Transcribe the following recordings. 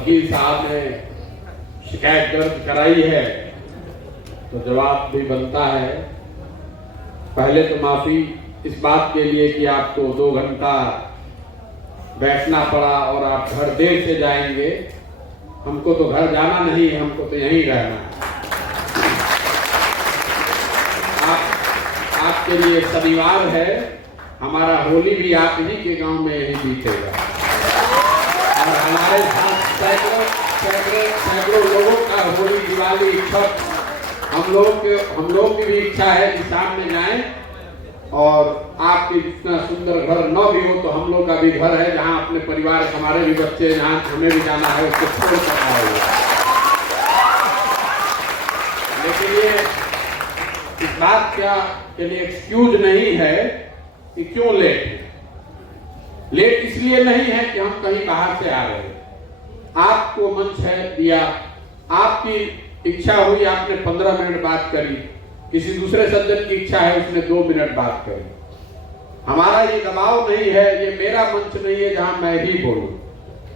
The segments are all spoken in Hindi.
वकील साहब ने शिकायत दर्ज कराई है तो जवाब भी बनता है। पहले तो माफी इस बात के लिए कि आपको 2 घंटा बैठना पड़ा और आप घर देर से जाएंगे। हमको तो घर जाना नहीं है, हमको तो यहीं रहना है। आपके लिए शनिवार है, हमारा होली भी आप ही के गांव में ही बीतेगा और हमारे साथ सैकड़ों लोगों का होली, दिवाली, छठ, हम लोग की भी इच्छा है कि सामने जाएं और आपके जितना सुंदर घर न भी हो तो हम लोग का भी घर है जहां अपने परिवार, हमारे भी बच्चे, जहां हमें भी जाना है उसको छोड़ कर आएगा। लेकिन ये इस बात के लिए एक्सक्यूज नहीं है कि क्यों लेट इसलिए नहीं है कि हम कहीं बाहर से आ रहे हैं। आपको मंच है दिया, आपकी इच्छा हुई, आपने 15 मिनट बात करी, किसी दूसरे सज्जन की इच्छा है उसने 2 मिनट बात करी। हमारा ये दबाव नहीं है, ये मेरा मंच नहीं है जहां मैं ही बोलूं।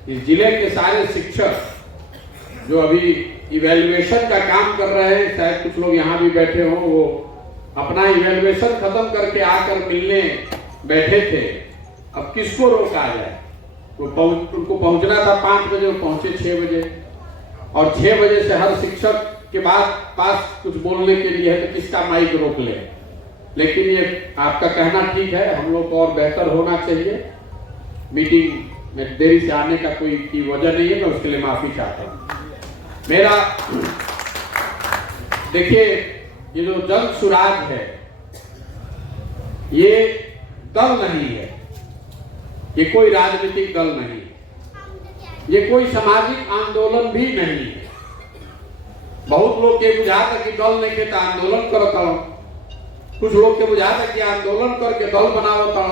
इस जिले के सारे शिक्षक जो अभी इवैल्यूएशन का काम कर रहे हैं, शायद कुछ लोग यहाँ भी बैठे हों, वो अपना इवैल्यूएशन खत्म करके आकर मिलने बैठे थे। अब किसको रोका जाए? उनको पहुंचना था 5 बजे, वो पहुंचे 6 बजे और 6 बजे से हर शिक्षक के बाद पास कुछ बोलने के लिए है तो किसका माइक रोक ले। लेकिन ये आपका कहना ठीक है, हम लोग को और बेहतर होना चाहिए। मीटिंग में देरी से आने का कोई की वजह नहीं है, मैं उसके लिए माफी चाहता हूं। मेरा देखिए, ये जो जन सुराज है ये दल नहीं है, ये कोई राजनीतिक दल नहीं, ये कोई सामाजिक आंदोलन भी नहीं है। बहुत लोग के बुझाता कि दल नहीं के आंदोलन करता, कुछ लोग के बुझाता कि आंदोलन करके दल बनावता।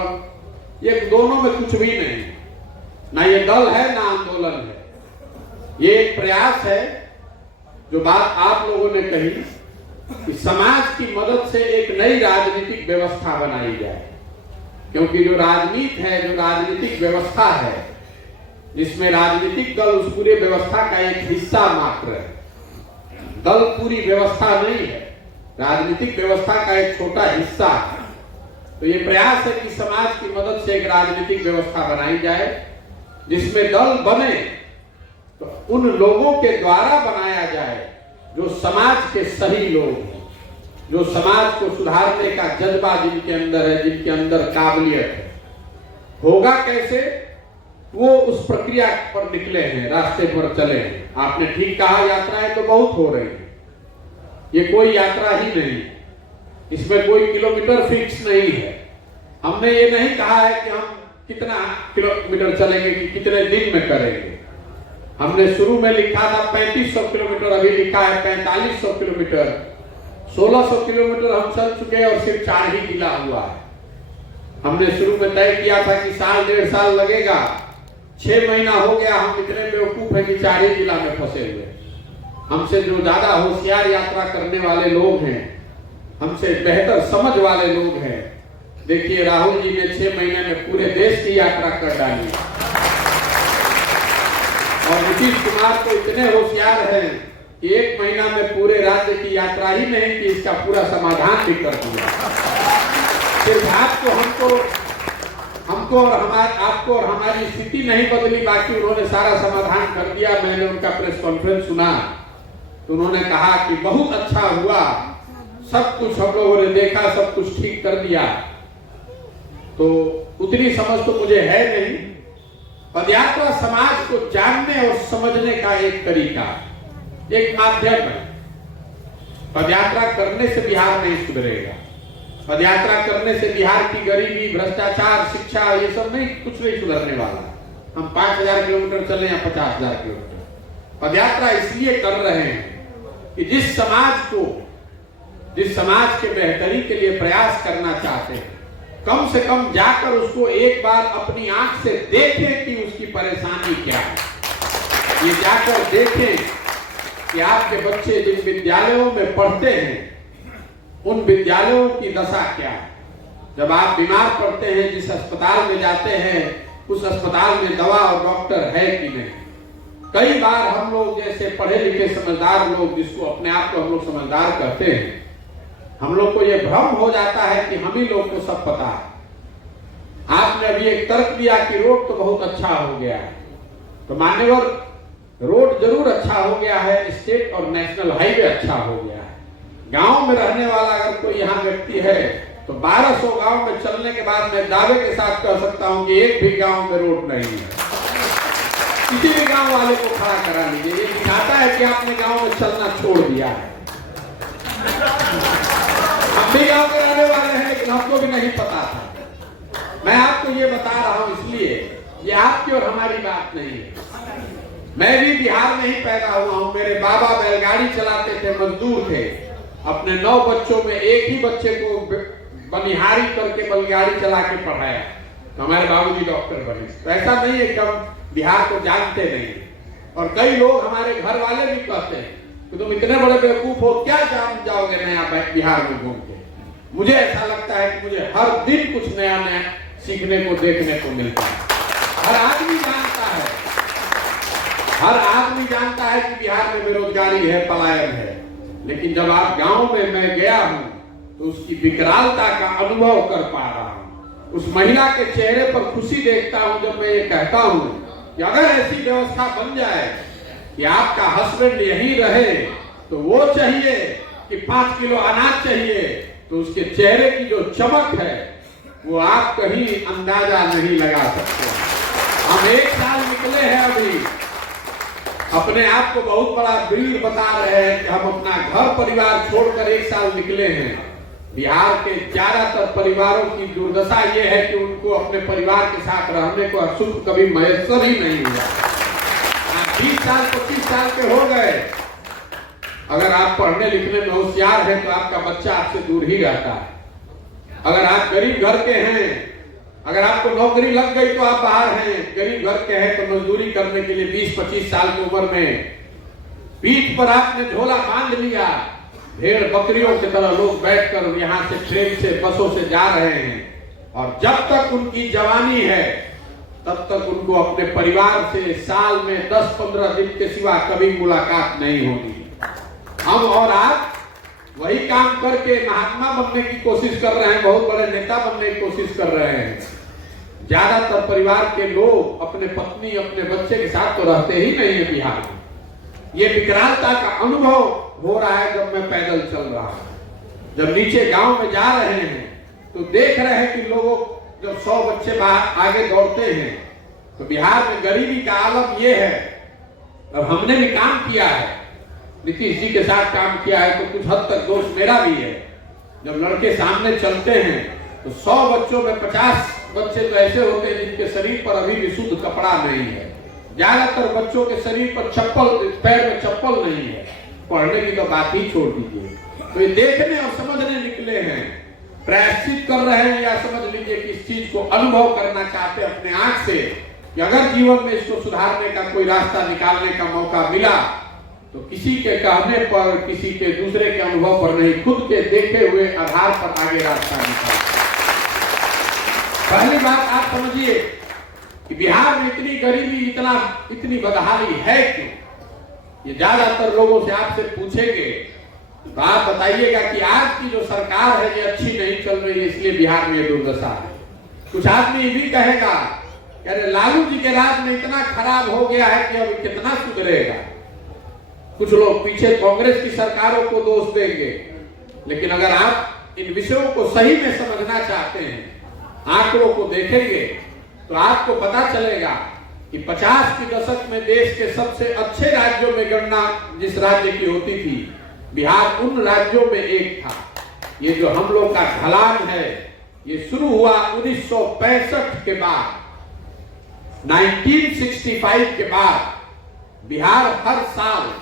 ये दोनों में कुछ भी नहीं, ना ये दल है ना आंदोलन है। ये एक प्रयास है, जो बात आप लोगों ने कही कि समाज की मदद से एक नई राजनीतिक व्यवस्था बनाई जाए। क्योंकि जो राजनीति है, जो राजनीतिक व्यवस्था है, जिसमें राजनीतिक दल उस पूरे व्यवस्था का एक हिस्सा मात्र है, दल पूरी व्यवस्था नहीं है, राजनीतिक व्यवस्था का एक छोटा हिस्सा है। तो ये प्रयास है कि समाज की मदद से एक राजनीतिक व्यवस्था बनाई जाए जिसमें दल बने तो उन लोगों के द्वारा बनाया जाए जो समाज के सही लोग हैं, जो समाज को सुधारने का जज्बा जिनके अंदर है, जिनके अंदर काबिलियत है। होगा कैसे? वो उस प्रक्रिया पर निकले हैं, रास्ते पर चले हैं। आपने ठीक कहा, यात्राएं तो बहुत हो रही है, ये कोई यात्रा ही नहीं, इसमें कोई किलोमीटर फिक्स नहीं है। हमने ये नहीं कहा है कि हम कितना किलोमीटर चलेंगे, कि कितने दिन में करेंगे। हमने शुरू में लिखा था 3500 किलोमीटर, अभी लिखा है 4500 किलोमीटर। 1600 किलोमीटर हम चल चुके और सिर्फ 4 ही जिला हुआ है। हमने शुरू में तय किया था कि 1.5 साल लगेगा, 6 महीना हो गया। हम इतने बेवकूफ हैं कि 4 ही जिला में फंसे हुए। हमसे जो ज्यादा होशियार यात्रा करने वाले लोग हैं, हमसे बेहतर समझ वाले लोग हैं, देखिए राहुल जी ने 6 महीने में पूरे देश की यात्रा कर डाली और नीतीश कुमार तो इतने होशियार हैं कि 1 महीना में पूरे राज्य की यात्रा ही नहीं कि इसका पूरा समाधान भी कर दिया। सिर्फ हमको और आपको और हमारी स्थिति नहीं बदली, बाकी उन्होंने सारा समाधान कर दिया। मैंने उनका प्रेस कॉन्फ्रेंस सुना तो उन्होंने कहा कि बहुत अच्छा हुआ, सब कुछ हम लोगों ने देखा, सब कुछ ठीक कर दिया। तो उतनी समझ तो मुझे है नहीं। पदयात्रा समाज को जानने और समझने का एक तरीका, एक माध्यम है। पदयात्रा करने से बिहार नहीं सुधरेगा, पदयात्रा करने से बिहार की गरीबी, भ्रष्टाचार, शिक्षा, ये सब नहीं, कुछ नहीं सुधरने वाला। हम 5000 किलोमीटर चले या 50,000 किलोमीटर, पदयात्रा इसलिए कर रहे हैं कि जिस समाज के बेहतरी के लिए प्रयास करना चाहते हैं, कम से कम जाकर उसको एक बार अपनी आंख से देखें कि उसकी परेशानी क्या है। ये जाकर देखें कि आपके बच्चे जिन विद्यालयों में पढ़ते हैं उन विद्यालयों की दशा क्या है। जब आप बीमार पड़ते हैं, जिस अस्पताल में जाते हैं, उस अस्पताल में दवा और डॉक्टर है कि नहीं। कई बार हम लोग जैसे पढ़े लिखे समझदार लोग, जिसको अपने आप को हम लोग समझदार कहते हैं, हम लोग को यह भ्रम हो जाता है कि हम ही लोग को सब पता है। आपने अभी एक तर्क दिया कि रोड तो बहुत अच्छा हो गया है, तो मान्यवर रोड जरूर अच्छा हो गया है, स्टेट और नेशनल हाईवे अच्छा हो गया है। गांव में रहने वाला अगर कोई यहाँ व्यक्ति है तो 1200 गांव में चलने के बाद मैं दावे के साथ कह सकता हूं कि एक भी गांव में रोड नहीं है। किसी भी गांव वाले को खड़ा करा लीजिए, ये दिखाता है कि आपने गांव में चलना छोड़ दिया है। हम भी गांव के रहने वाले हैं, लेकिन हमको भी नहीं पता था। मैं आपको ये बता रहा हूं इसलिए, ये आपकी और हमारी बात नहीं है। मैं भी बिहार में ही पैदा हुआ हूं। मेरे बाबा बैलगाड़ी चलाते थे, मजदूर थे। अपने 9 बच्चों में एक ही बच्चे को बनिहारी करके बैलगाड़ी चला के पढ़ाया, तो हमारे बाबूजी डॉक्टर बने। तो ऐसा नहीं है कि हम बिहार को जानते नहीं। और कई लोग हमारे घर वाले भी कहते हैं कि तुम इतने बड़े बेवकूफ हो, क्या जान जाओगे नया बिहार में घूम के। मुझे ऐसा लगता है कि मुझे हर दिन कुछ नया नया सीखने को, देखने को मिलता है। हर आदमी जानता है कि बिहार में बेरोजगारी है, पलायन है, लेकिन जब आप गांव में मैं गया हूं तो उसकी विकरालता का अनुभव कर पा रहा हूं। उस महिला के चेहरे पर खुशी देखता हूं जब मैं ये कहता हूं कि अगर ऐसी व्यवस्था बन जाए कि आपका हस्बैंड यहीं रहे, तो वो चाहिए कि 5 किलो अनाज चाहिए, तो उसके चेहरे की जो चमक है वो आप कहीं अंदाजा नहीं लगा सकते। हम 1 साल निकले हैं अभी, अपने आप को बहुत बड़ा वीर बता रहे हैं कि हम अपना घर परिवार छोड़कर 1 साल निकले हैं। बिहार के ज्यादातर परिवारों की दुर्दशा ये है कि उनको अपने परिवार के साथ रहने को सुख कभी मैसर ही नहीं हुआ। 20 साल 25 साल के हो गए, अगर आप पढ़ने लिखने में होशियार हैं तो आपका बच्चा आपसे दूर ही रहता है। अगर आप गरीब घर के हैं, अगर आपको नौकरी लग गई तो आप बाहर हैं, गरीब घर के हैं तो मजदूरी करने के लिए 20-25 साल की उम्र में पीठ पर आपने झोला बांध लिया। भेड़ बकरियों की तरह लोग बैठकर यहाँ से ट्रेन से, बसों से जा रहे हैं, और जब तक उनकी जवानी है तब तक उनको अपने परिवार से साल में 10-15 दिन के सिवा कभी मुलाकात नहीं होगी। हम और आप वही काम करके महात्मा बनने की कोशिश कर रहे हैं, बहुत बड़े नेता बनने की कोशिश कर रहे हैं। ज्यादातर परिवार के लोग अपने पत्नी, अपने बच्चे के साथ तो रहते ही नहीं है बिहार में। ये विकरालता का अनुभव हो रहा है जब मैं पैदल चल रहा हूं। जब नीचे गांव में जा रहे हैं तो देख रहे हैं कि लोगों, जब 100 बच्चे आगे दौड़ते हैं, तो बिहार में गरीबी का आलम ये है। अब हमने भी काम किया है, नीतीश जी के साथ काम किया है, तो कुछ हद तक दोष मेरा भी है। जब लड़के सामने चलते हैं तो 100 बच्चों में 50 बच्चे तो ऐसे होते हैं जिनके शरीर पर अभी भी शुद्ध कपड़ा नहीं है। ज्यादातर बच्चों के शरीर पर चप्पल, पैर में चप्पल नहीं है। पढ़ने की तो बात ही छोड़ दीजिए। तो ये देखने और समझने निकले हैं, प्रायश्चित कर रहे हैं, या समझ लीजिए कि इस चीज को अनुभव करना चाहते हैं अपने आंख से कि अगर जीवन में इसको सुधारने का कोई रास्ता निकालने का मौका मिला तो किसी के कहने पर, किसी के दूसरे के अनुभव पर नहीं, खुद के देखे हुए आधार पर आगे रास्ता निकाल। पहली बात आप समझिए कि बिहार में इतनी गरीबी, इतनी बदहाली है क्यों? ये ज्यादातर लोगों से आपसे पूछेंगे तो आप बताइएगा कि आज की जो सरकार है ये अच्छी नहीं चल रही है, इसलिए बिहार में ये दुर्दशा है। कुछ आदमी ये भी कहेगा कि अरे लालू जी के राज में इतना खराब हो गया है कि अब कितना सुधरेगा। कुछ लोग पीछे कांग्रेस की सरकारों को दोष देंगे, लेकिन अगर आप इन विषयों को सही में समझना चाहते हैं, आंकड़ों को देखेंगे, तो आपको पता चलेगा कि 50 के दशक में देश के सबसे अच्छे राज्यों में गणना जिस राज्य की होती थी, बिहार उन राज्यों में एक था। ये जो हम लोग का ढलान है, ये शुरू हुआ 1965 के बाद। 1965 के बाद बिहार हर साल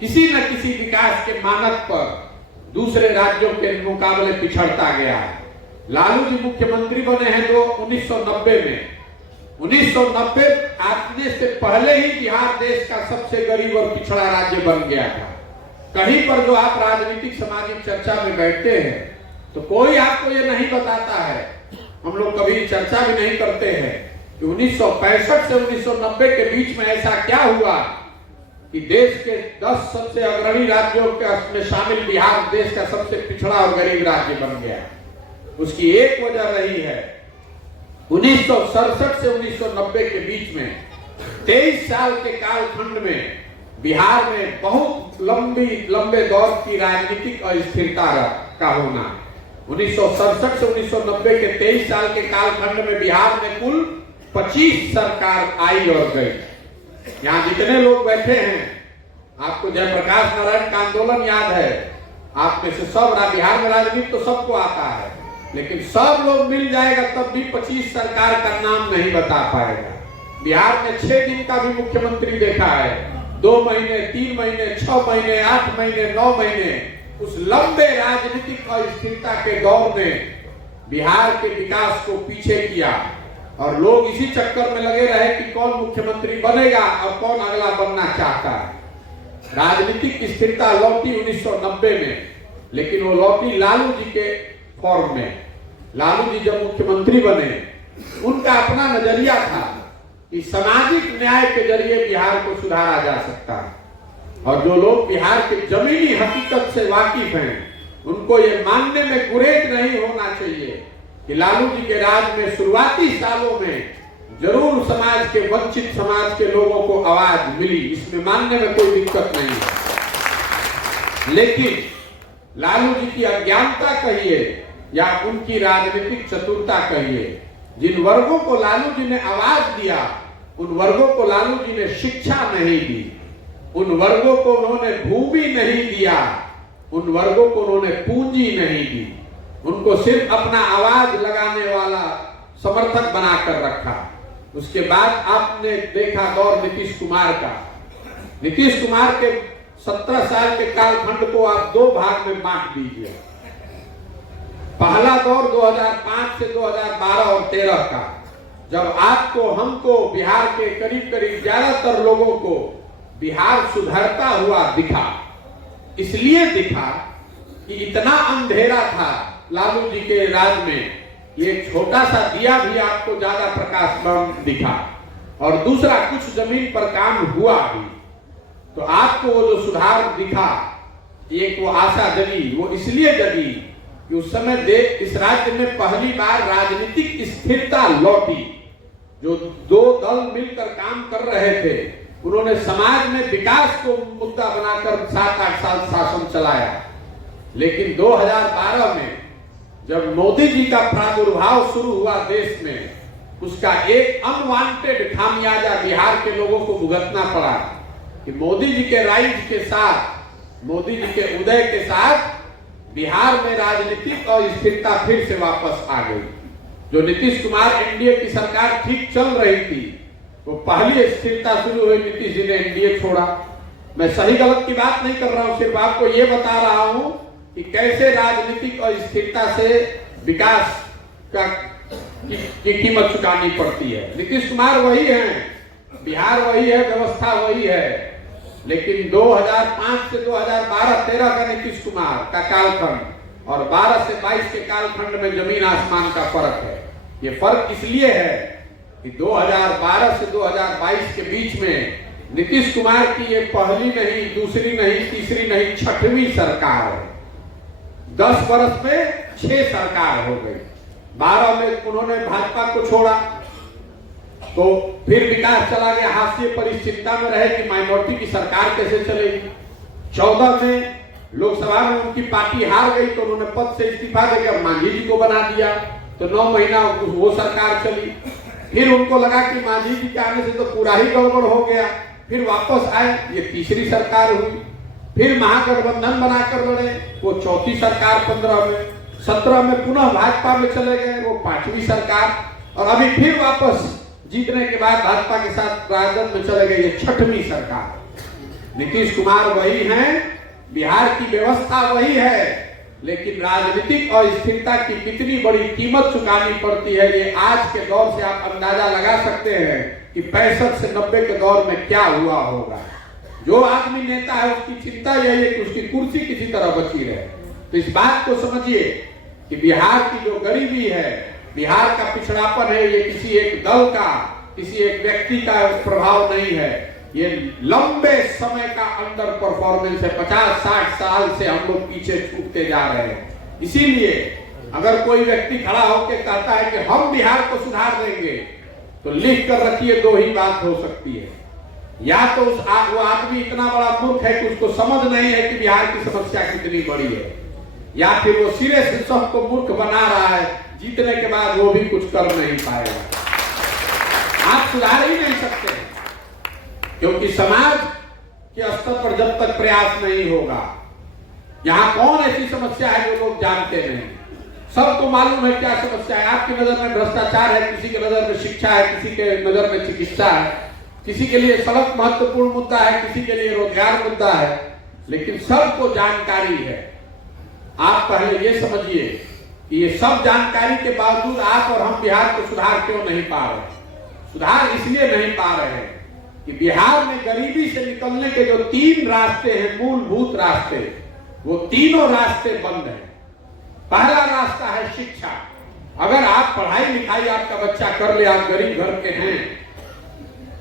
किसी न किसी विकास के मानक पर दूसरे राज्यों के मुकाबले पिछड़ता गया है। लालू जी मुख्यमंत्री बने हैं जो 1990 में। 1990 आने से पहले ही बिहार देश का सबसे गरीब और पिछड़ा राज्य बन गया था। कहीं पर जो आप राजनीतिक सामाजिक चर्चा में बैठते हैं तो कोई आपको ये नहीं बताता है, हम लोग कभी चर्चा भी नहीं करते हैं कि 1965 से 1990 के बीच में ऐसा क्या हुआ कि देश के 10 सबसे अग्रणी राज्यों में शामिल बिहार देश का सबसे पिछड़ा और गरीब राज्य बन गया। उसकी एक वजह रही है 1967 से 1990 के बीच में 23 साल के कालखंड में बिहार में बहुत लंबे दौर की राजनीतिक अस्थिरता का होना। 1967 से 1990 के 23 साल के कालखंड में बिहार में कुल 25 सरकार आई और गई। यहाँ जितने लोग बैठे हैं, आपको जयप्रकाश नारायण का आंदोलन याद है, आप में से सब बिहार में राजनीति तो सबको आता है, लेकिन सब लोग मिल जाएगा तब भी 25 सरकार का नाम नहीं बता पाएगा। बिहार में 6 दिन का भी मुख्यमंत्री देखा है, 2 महीने, 3 महीने, 6 महीने, 8 महीने, 9 महीने, उस लंबे राजनीतिक अस्थिरता के दौर में बिहार के विकास को पीछे किया और लोग इसी चक्कर में लगे रहे कि कौन मुख्यमंत्री बनेगा और कौन अगला बनना चाहता है। राजनीतिक स्थिरता लौटी 1990 में, लेकिन वो लौटी लालू जी के फॉर्म में। लालू जी जब मुख्यमंत्री बने, उनका अपना नजरिया था कि सामाजिक न्याय के जरिए बिहार को सुधारा जा सकता है। और जो लोग बिहार के जमीनी हकीकत से वाकिफ हैं, उनको ये मानने में गुरेज नहीं होना चाहिए कि लालू जी के राज में शुरुआती सालों में जरूर समाज के वंचित समाज के लोगों को आवाज मिली, इसमें मानने में कोई दिक्कत नहीं है। लेकिन लालू जी की अज्ञानता कहिए या उनकी राजनीतिक चतुरता कहिए, जिन वर्गों को लालू जी ने आवाज दिया, उन वर्गों को लालू जी ने शिक्षा नहीं दी, उन वर्गों को उन्होंने भूमि नहीं दिया, उन वर्गों को उन्होंने पूंजी नहीं दी, उनको सिर्फ अपना आवाज लगाने वाला समर्थक बनाकर रखा। उसके बाद आपने देखा दौर नीतीश कुमार का। नीतीश कुमार के 17 साल के कालखंड को आप 2 भाग में बांट दीजिए। पहला दौर 2005 से 2012 और 13 का, जब आपको हमको बिहार के करीब ज्यादातर लोगों को बिहार सुधरता हुआ दिखा। इसलिए दिखा कि इतना अंधेरा था लालू जी के राज में, ये छोटा सा दिया भी आपको ज्यादा प्रकाशमान दिखा। और दूसरा, कुछ जमीन पर काम हुआ भी, तो आपको वो जो सुधार दिखा, एक वो आशा जगी। वो इसलिए जगी कि उस समय इस राज्य में पहली बार राजनीतिक स्थिरता लौटी। जो 2 दल मिलकर काम कर रहे थे, उन्होंने समाज में विकास को मुद्दा बनाकर 7-8 साल शासन चलाया। लेकिन 2012 में जब मोदी जी का प्रादुर्भाव शुरू हुआ देश में, उसका एक अनवांटेड खामियाजा बिहार के लोगों को भुगतना पड़ा कि मोदी जी के राइज के साथ, मोदी जी के उदय के साथ बिहार में राजनीतिक और स्थिरता फिर से वापस आ गई। जो नीतीश कुमार एनडीए की सरकार ठीक चल रही थी, वो पहली स्थिरता शुरू हुई, नीतीश जी ने एनडीए छोड़ा। मैं सही गलत की बात नहीं कर रहा हूं, सिर्फ आपको ये बता रहा हूं कि कैसे राजनीतिक और स्थिरता से विकास की कीमत चुकानी पड़ती है। नीतीश कुमार वही हैं, बिहार वही है, व्यवस्था वही है, लेकिन 2005 से 2012-13 का नीतीश कुमार का कालखंड और 12 से 22 के कालखंड में जमीन आसमान का फर्क है। ये फर्क इसलिए है कि 2012 से 2022 के बीच में नीतीश कुमार की ये पहली नहीं, दूसरी नहीं, तीसरी नहीं, 6वीं सरकार है। 10 वर्ष में 6 सरकार हो गई। 12 में उन्होंने भाजपा को छोड़ा, तो फिर विकास चला गया हाशिए पर, इस चिंता में रहे कि माइनॉरिटी की सरकार कैसे चलेगी। 14 में लोकसभा में उनकी पार्टी हार गई, तो उन्होंने पद से इस्तीफा देकर मांझी जी को बना दिया, तो 9 महीना वो सरकार चली। फिर उनको लगा कि मांझी जी के आने से तो पूरा ही गड़बड़ हो गया, फिर वापस आए, ये तीसरी सरकार हुई। फिर महागठबंधन बनाकर लड़े, वो 4थी सरकार 15 में। 17 में पुनः भाजपा में चले गए, वो 5वीं सरकार। और अभी फिर वापस जीतने के बाद भाजपा के साथ राजद में चले गए, ये 6वीं सरकार। नीतीश कुमार वही हैं, बिहार की व्यवस्था वही है, लेकिन राजनीतिक और स्थिरता की कितनी बड़ी कीमत चुकानी पड़ती है, ये आज के दौर से आप अंदाजा लगा सकते हैं कि 65 से 90 के दौर में क्या हुआ होगा। जो आदमी नेता है, उसकी चिंता यही है कि उसकी कुर्सी किसी तरह बची रहे। तो इस बात को समझिए कि बिहार की जो गरीबी है, बिहार का पिछड़ापन है, ये किसी एक दल का, किसी एक व्यक्ति का प्रभाव नहीं है। ये लंबे समय का अंडर परफॉर्मेंस है। 50-60 साल से हम लोग पीछे छूटते जा रहे हैं। इसीलिए अगर कोई व्यक्ति खड़ा होकर कहता है कि हम बिहार को सुधार देंगे, तो लिख कर रखिए, दो ही बात हो सकती है। या तो वो आदमी इतना बड़ा मूर्ख है कि उसको समझ नहीं है कि बिहार की समस्या कितनी बड़ी है, या फिर वो सिरे से सबको मूर्ख बना रहा है, जीतने के बाद वो भी कुछ कर नहीं पाएगा। आप सुधार ही नहीं सकते, क्योंकि समाज के स्तर पर जब तक प्रयास नहीं होगा। यहाँ कौन ऐसी समस्या है जो लोग जानते नहीं? सबको मालूम है क्या समस्या है। आपकी नजर में भ्रष्टाचार है, किसी के नजर में शिक्षा है, किसी के नजर में चिकित्सा है, किसी के लिए सड़क महत्वपूर्ण मुद्दा है, किसी के लिए रोजगार मुद्दा है, लेकिन सबको जानकारी है। आप पहले ये समझिए कि ये सब जानकारी के बावजूद आप और हम बिहार को सुधार क्यों नहीं पा रहे? सुधार इसलिए नहीं पा रहे हैं कि बिहार में गरीबी से निकलने के जो 3 रास्ते हैं, मूलभूत रास्ते, वो तीनों रास्ते बंद हैं। पहला रास्ता है शिक्षा। अगर आप पढ़ाई लिखाई आपका बच्चा कर ले, आप गरीब घर के हैं,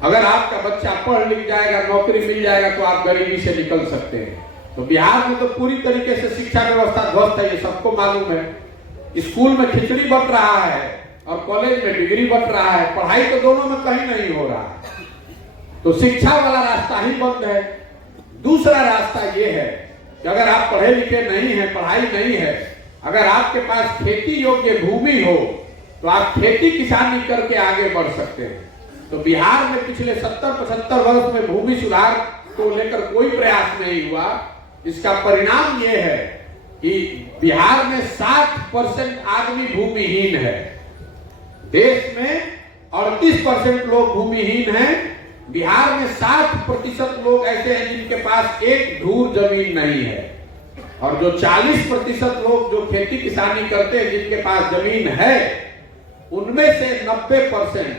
अगर आपका बच्चा पढ़ लिख जाएगा, नौकरी मिल जाएगा, तो आप गरीबी से निकल सकते हैं। तो बिहार में तो पूरी तरीके से शिक्षा व्यवस्था ध्वस्त है, ये सबको मालूम है। स्कूल में खिचड़ी बंट रहा है और कॉलेज में डिग्री बंट रहा है, पढ़ाई तो दोनों में कहीं नहीं हो रहा है। तो शिक्षा वाला रास्ता ही बंद है। दूसरा रास्ता ये है कि अगर आप पढ़े लिखे नहीं हैं, पढ़ाई नहीं है, अगर आपके पास खेती योग्य भूमि हो, तो आप खेती किसानी करके आगे बढ़ सकते हैं। तो बिहार में पिछले 70-75 वर्ष में भूमि सुधार को लेकर कोई प्रयास नहीं हुआ। इसका परिणाम यह है कि बिहार में 60% आदमी भूमिहीन है। देश में 38% लोग भूमिहीन हैं। बिहार में 60% लोग ऐसे हैं जिनके पास एक धूर जमीन नहीं है, और जो 40% लोग जो खेती किसानी करते हैं, जिनके पास जमीन है, उनमें से 90%,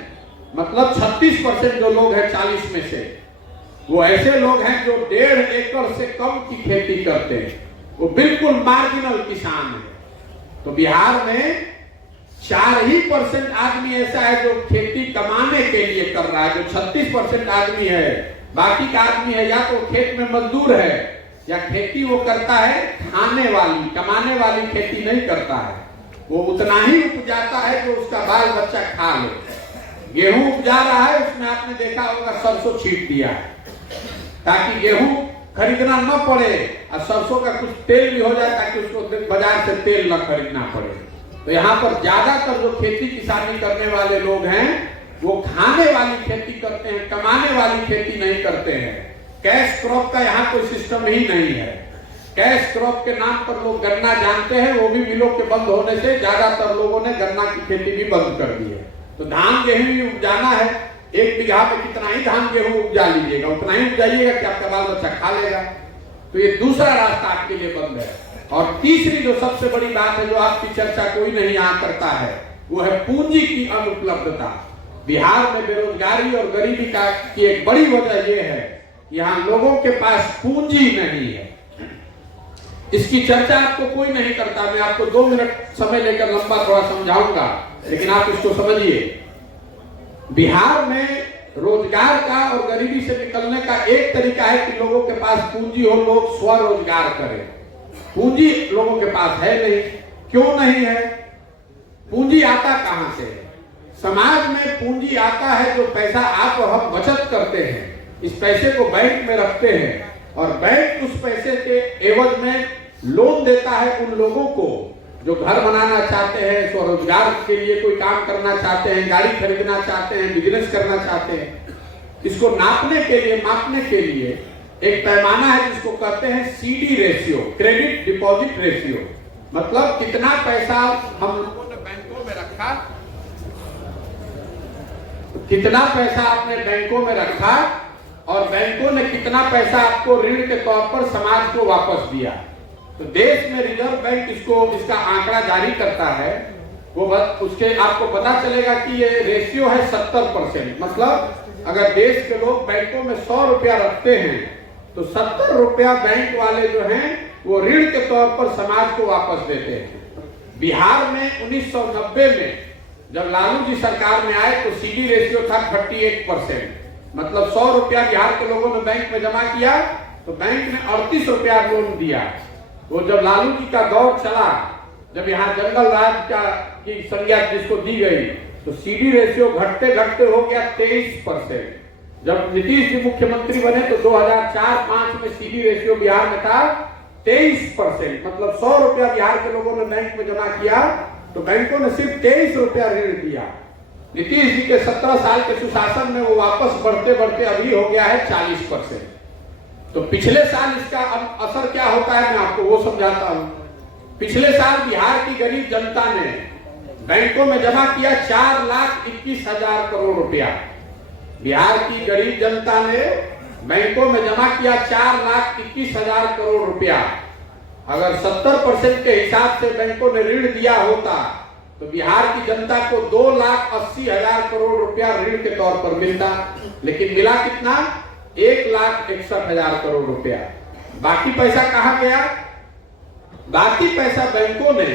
मतलब 36% जो लोग हैं 40 में से, वो ऐसे लोग हैं जो 1.5 एकड़ से कम की खेती करते हैं। वो बिल्कुल मार्जिनल किसान है। तो बिहार में 4% आदमी ऐसा है जो खेती कमाने के लिए कर रहा है। जो 36% आदमी है, बाकी का आदमी है या तो खेत में मजदूर है, या खेती वो करता है खाने वाली, कमाने वाली खेती नहीं करता है। वो उतना ही उपजाता है जो उसका बाल बच्चा खा ले। गेहूं उपजा रहा है, उसमें आपने देखा होगा सरसों छींट दिया है ताकि गेहूं खरीदना न पड़े, और सरसों का कुछ तेल भी हो जाए ताकि उसको बाजार से तेल न खरीदना पड़े। तो यहाँ पर ज्यादातर जो खेती किसानी करने वाले लोग हैं, वो खाने वाली खेती करते हैं, कमाने वाली खेती नहीं करते हैं। कैश क्रॉप का यहाँ कोई सिस्टम ही नहीं है। कैश क्रॉप के नाम पर लोग गन्ना जानते हैं, वो भी मिलों के बंद होने से ज्यादातर लोगों ने गन्ना की खेती भी बंद कर दी है। तो धान गेहूं भी उपजाना है, 1 बीघा में कितना ही धान गेहूं उपजा लीजिएगा, उतना ही उपजाइएगा कि आपका बाल बच्चा खा लेगा। तो ये दूसरा रास्ता आपके लिए बंद है। और तीसरी जो सबसे बड़ी बात है, जो आपकी चर्चा कोई नहीं यहाँ करता है, वो है पूंजी की अनुपलब्धता। बिहार में बेरोजगारी और गरीबी की एक बड़ी वजह यह है, यहाँ लोगों के पास पूंजी नहीं है। इसकी चर्चा आपको कोई नहीं करता। मैं आपको 2 मिनट समय लेकर लंबा थोड़ा समझाऊंगा, लेकिन आप इसको समझिए। बिहार में रोजगार का और गरीबी से निकलने का एक तरीका है कि लोगों के पास पूंजी हो, लोग स्वरोजगार करें। पूंजी लोगों के पास है नहीं। क्यों नहीं है? पूंजी आता कहां से? समाज में पूंजी आता है जो पैसा आप और हम बचत करते हैं, इस पैसे को बैंक में रखते हैं, और बैंक उस पैसे के एवज में लोन देता है उन लोगों को जो घर बनाना चाहते हैं, स्वरोजगार के लिए कोई काम करना चाहते हैं, गाड़ी खरीदना चाहते हैं, बिजनेस करना चाहते हैं। इसको नापने के लिए, मापने के लिए एक पैमाना है जिसको कहते हैं CD ratio, credit deposit ratio. मतलब कितना पैसा हम लोगों ने बैंकों में रखा, कितना पैसा आपने बैंकों में रखा, और बैंकों ने कितना पैसा आपको ऋण के तौर पर समाज को वापस दिया। तो देश में रिजर्व बैंक इसका आंकड़ा जारी करता है। वो उसके आपको पता चलेगा कि ये रेशियो है 70%। मतलब अगर देश के लोग बैंकों में 100 रुपया रखते हैं, तो 70 रुपया बैंक वाले जो हैं वो ऋण के तौर पर समाज को वापस देते हैं। बिहार में 1990 में जब लालू जी सरकार में आए तो CD रेशियो था 38%। मतलब 100 रुपया बिहार के लोगों ने बैंक में जमा किया तो बैंक ने 38 रुपया लोन दिया। वो जब लालू जी का दौर चला, जब यहाँ जंगल राज की संज्ञा जिसको दी गई, तो सीडी रेशियो घटते घटते हो गया 23%। जब नीतीश जी मुख्यमंत्री बने तो 2004-05 में सीडी रेशियो बिहार में था 23%। मतलब 100 रुपया बिहार के लोगों ने बैंक में जमा किया तो बैंकों ने सिर्फ 23 रुपया ऋण दिया। नीतीश जी के 17 साल के सुशासन में वो वापस बढ़ते बढ़ते अभी हो गया है 40%। तो पिछले साल इसका असर क्या होता है मैं आपको वो समझाता हूं। पिछले साल बिहार की गरीब जनता ने बैंकों में जमा किया 4,21,000 करोड़ रुपया। बिहार की गरीब जनता ने बैंकों में जमा किया 4,21,000 करोड़ रुपया। अगर 70% के हिसाब से बैंकों ने ऋण दिया होता तो बिहार की जनता को 2,80,000 करोड़ रुपया ऋण के तौर पर मिलता, लेकिन मिला कितना? 1,61,000 करोड़ रुपया। बाकी पैसा कहां गया? बाकी पैसा बैंकों ने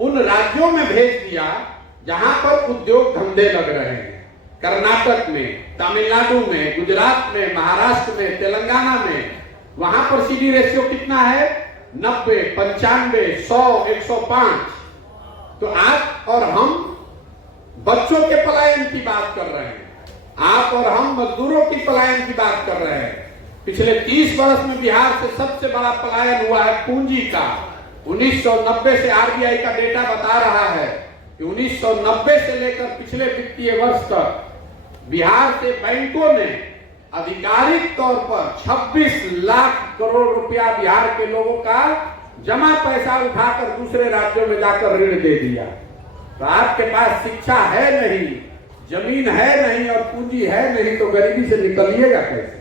उन राज्यों में भेज दिया जहां पर उद्योग धंधे लग रहे हैं। कर्नाटक में, तमिलनाडु में, गुजरात में, महाराष्ट्र में, तेलंगाना में, वहां पर सीडी रेशियो कितना है? 90, 95, 100, 105। तो आप और हम बच्चों के पलायन की बात कर रहे हैं, आप और हम मजदूरों की पलायन की बात कर रहे हैं। पिछले 30 वर्ष में बिहार से सबसे बड़ा पलायन हुआ है पूंजी का। 1990 से आरबीआई का डेटा बता रहा है कि 1990 से लेकर पिछले वित्तीय वर्ष तक बिहार से बैंकों ने आधिकारिक तौर पर 26 लाख करोड़ रुपया बिहार के लोगों का जमा पैसा उठाकर दूसरे राज्यों में जाकर ऋण दे दिया। तो आपके पास शिक्षा है नहीं, जमीन है नहीं और पूंजी है नहीं तो गरीबी से निकलिएगा कैसे?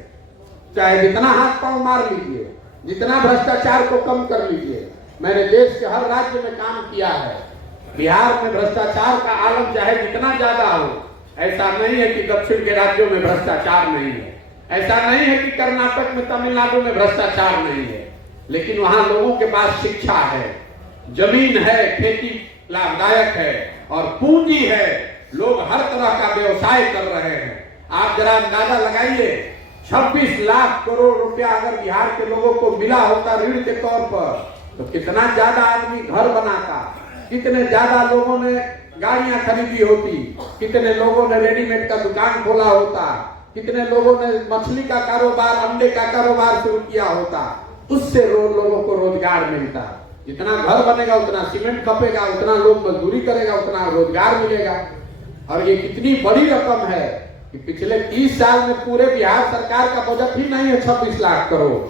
चाहे जितना हाथ पांव मार लीजिए, जितना भ्रष्टाचार को कम कर लीजिए। मैंने देश के हर राज्य में काम किया है। बिहार में भ्रष्टाचार का आलम चाहे जितना ज्यादा हो, ऐसा नहीं है कि दक्षिण के राज्यों में भ्रष्टाचार नहीं है, ऐसा नहीं है कि कर्नाटक में, तमिलनाडु में भ्रष्टाचार नहीं है, लेकिन वहां लोगों के पास शिक्षा है, जमीन है, खेती लाभदायक है और पूंजी है। लोग हर तरह का व्यवसाय कर रहे हैं। आप जरा अंदाजा लगाइए, 26 लाख करोड़ रुपया अगर बिहार के लोगों को मिला होता ऋण के तौर पर तो कितना ज्यादा आदमी घर बनाता, कितने ज्यादा लोगों ने गाड़ियां खरीदी होती, कितने लोगों ने रेडीमेड का दुकान खोला होता, कितने लोगों ने मछली का कारोबार, अंडे का कारोबार शुरू किया होता। उससे लोगों को रोजगार मिलता। जितना घर बनेगा उतना सीमेंट खपेगा, उतना लोग मजदूरी करेगा, उतना रोजगार मिलेगा। और ये कितनी बड़ी रकम है कि पिछले 30 साल में पूरे बिहार सरकार का बजट ही नहीं है 26 लाख करोड़।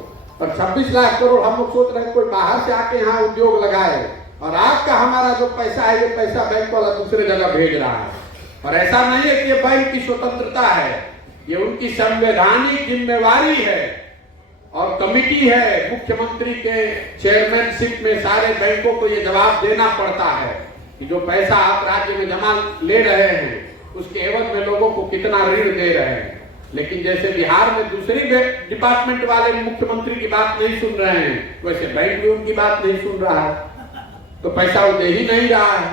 और 26 लाख करोड़ हम लोग सोच रहे हैं कोई बाहर से आके यहाँ उद्योग लगाए और आपका हमारा जो पैसा है ये पैसा बैंक वाला दूसरे जगह भेज रहा है। और ऐसा नहीं है कि ये बैंक की स्वतंत्रता है, ये उनकी संवैधानिक जिम्मेवारी है और कमेटी है। मुख्यमंत्री के चेयरमैनशिप में सारे बैंकों को ये जवाब देना पड़ता है कि जो पैसा आप राज्य में जमा ले रहे हैं उसके एवज में लोगों को कितना ऋण दे रहे हैं। लेकिन जैसे बिहार में दूसरी डिपार्टमेंट वाले मुख्यमंत्री की बात नहीं सुन रहे हैं, वैसे बैंक भी उनकी बात नहीं सुन रहा है, तो पैसा वो दे ही नहीं रहा है।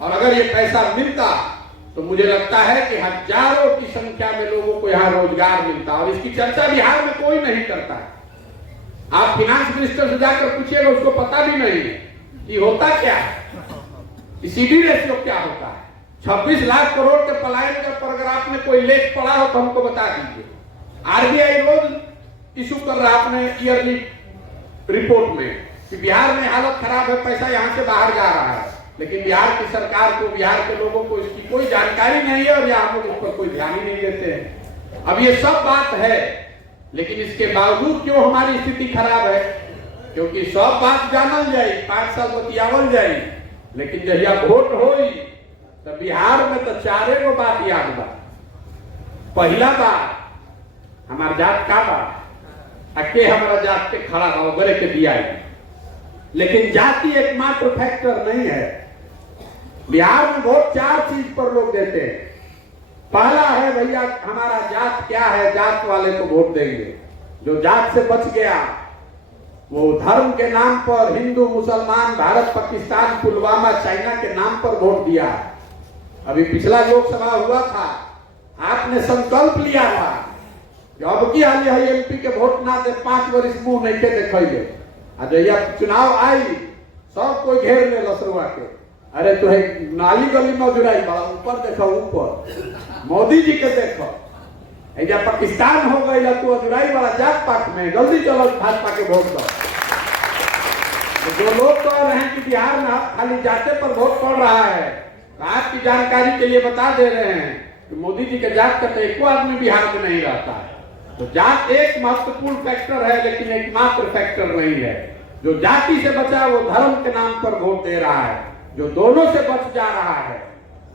और अगर ये पैसा मिलता तो मुझे लगता है कि हजारों की संख्या में लोगों को यहाँ रोजगार मिलता। और इसकी चर्चा बिहार में कोई नहीं करता है। आप फाइनेंस मिनिस्टर से जाकर पूछिएगा, उसको पता भी नहीं है कि होता क्या है, सीडी रेशियो क्या होता है। 26 लाख करोड़ के पलायन के ऊपर अगर आपने कोई लेख पढ़ा हो तो हमको बता दीजिए। आरबीआई रोज इशू कर रहा है अपने ईयरली रिपोर्ट में कि बिहार में हालत खराब है, पैसा यहाँ से बाहर जा रहा है, लेकिन बिहार की सरकार को, बिहार के लोगों को इसकी कोई जानकारी नहीं है और यहाँ लोग इस पर कोई ध्यान ही नहीं देते हैं। अब ये सब बात है, लेकिन इसके बावजूद क्यों हमारी स्थिति खराब है? क्योंकि सब बात जानल जाए, 5 साल बतियावल जाए, लेकिन जब वोट होई तो बिहार में तो 4 गो बात याद बा। पहला बात हमार जात का बा, के हमारा जात के खड़ा बा ओकरे के दिया। लेकिन जाति एकमात्र फैक्टर नहीं है। बिहार में वोट 4 चीज पर लोग देते हैं। पहला है भैया हमारा जात क्या है, जात वाले को वोट देंगे। जो जात से बच गया वो धर्म के नाम पर हिंदू, मुसलमान, भारत, पाकिस्तान, पुलवामा, चाइना के नाम पर वोट दिया। अभी पिछला लोकसभा हुआ था, आपने संकल्प लिया था अब की हाल है एमपी के वोट ना दे 5 वर्ष मुंह नहीं के देखैले आ जहिया चुनाव आई सब कोई घेर ले लसरुआ के। अरे तो नाली गली में जुड़ाई बड़ा ऊपर देखो, ऊपर मोदी जी के देखो, ऐजा पाकिस्तान हो गई या तू अजुराई वाला जात पात में जल्दी चलो भाजपा के वोट दो। तो जो लोग कह रहे हैं कि बिहार में खाली जाते पर वोट पड़ रहा है, तो आपकी जानकारी के लिए बता दे रहे हैं कि मोदी जी के जात का तो एको आदमी बिहार में नहीं रहता है। तो जात एक महत्वपूर्ण फैक्टर है, लेकिन एकमात्र फैक्टर नहीं है। जो जाति से बचा वो धर्म के नाम पर वोट दे रहा है, जो दोनों से बच जा रहा है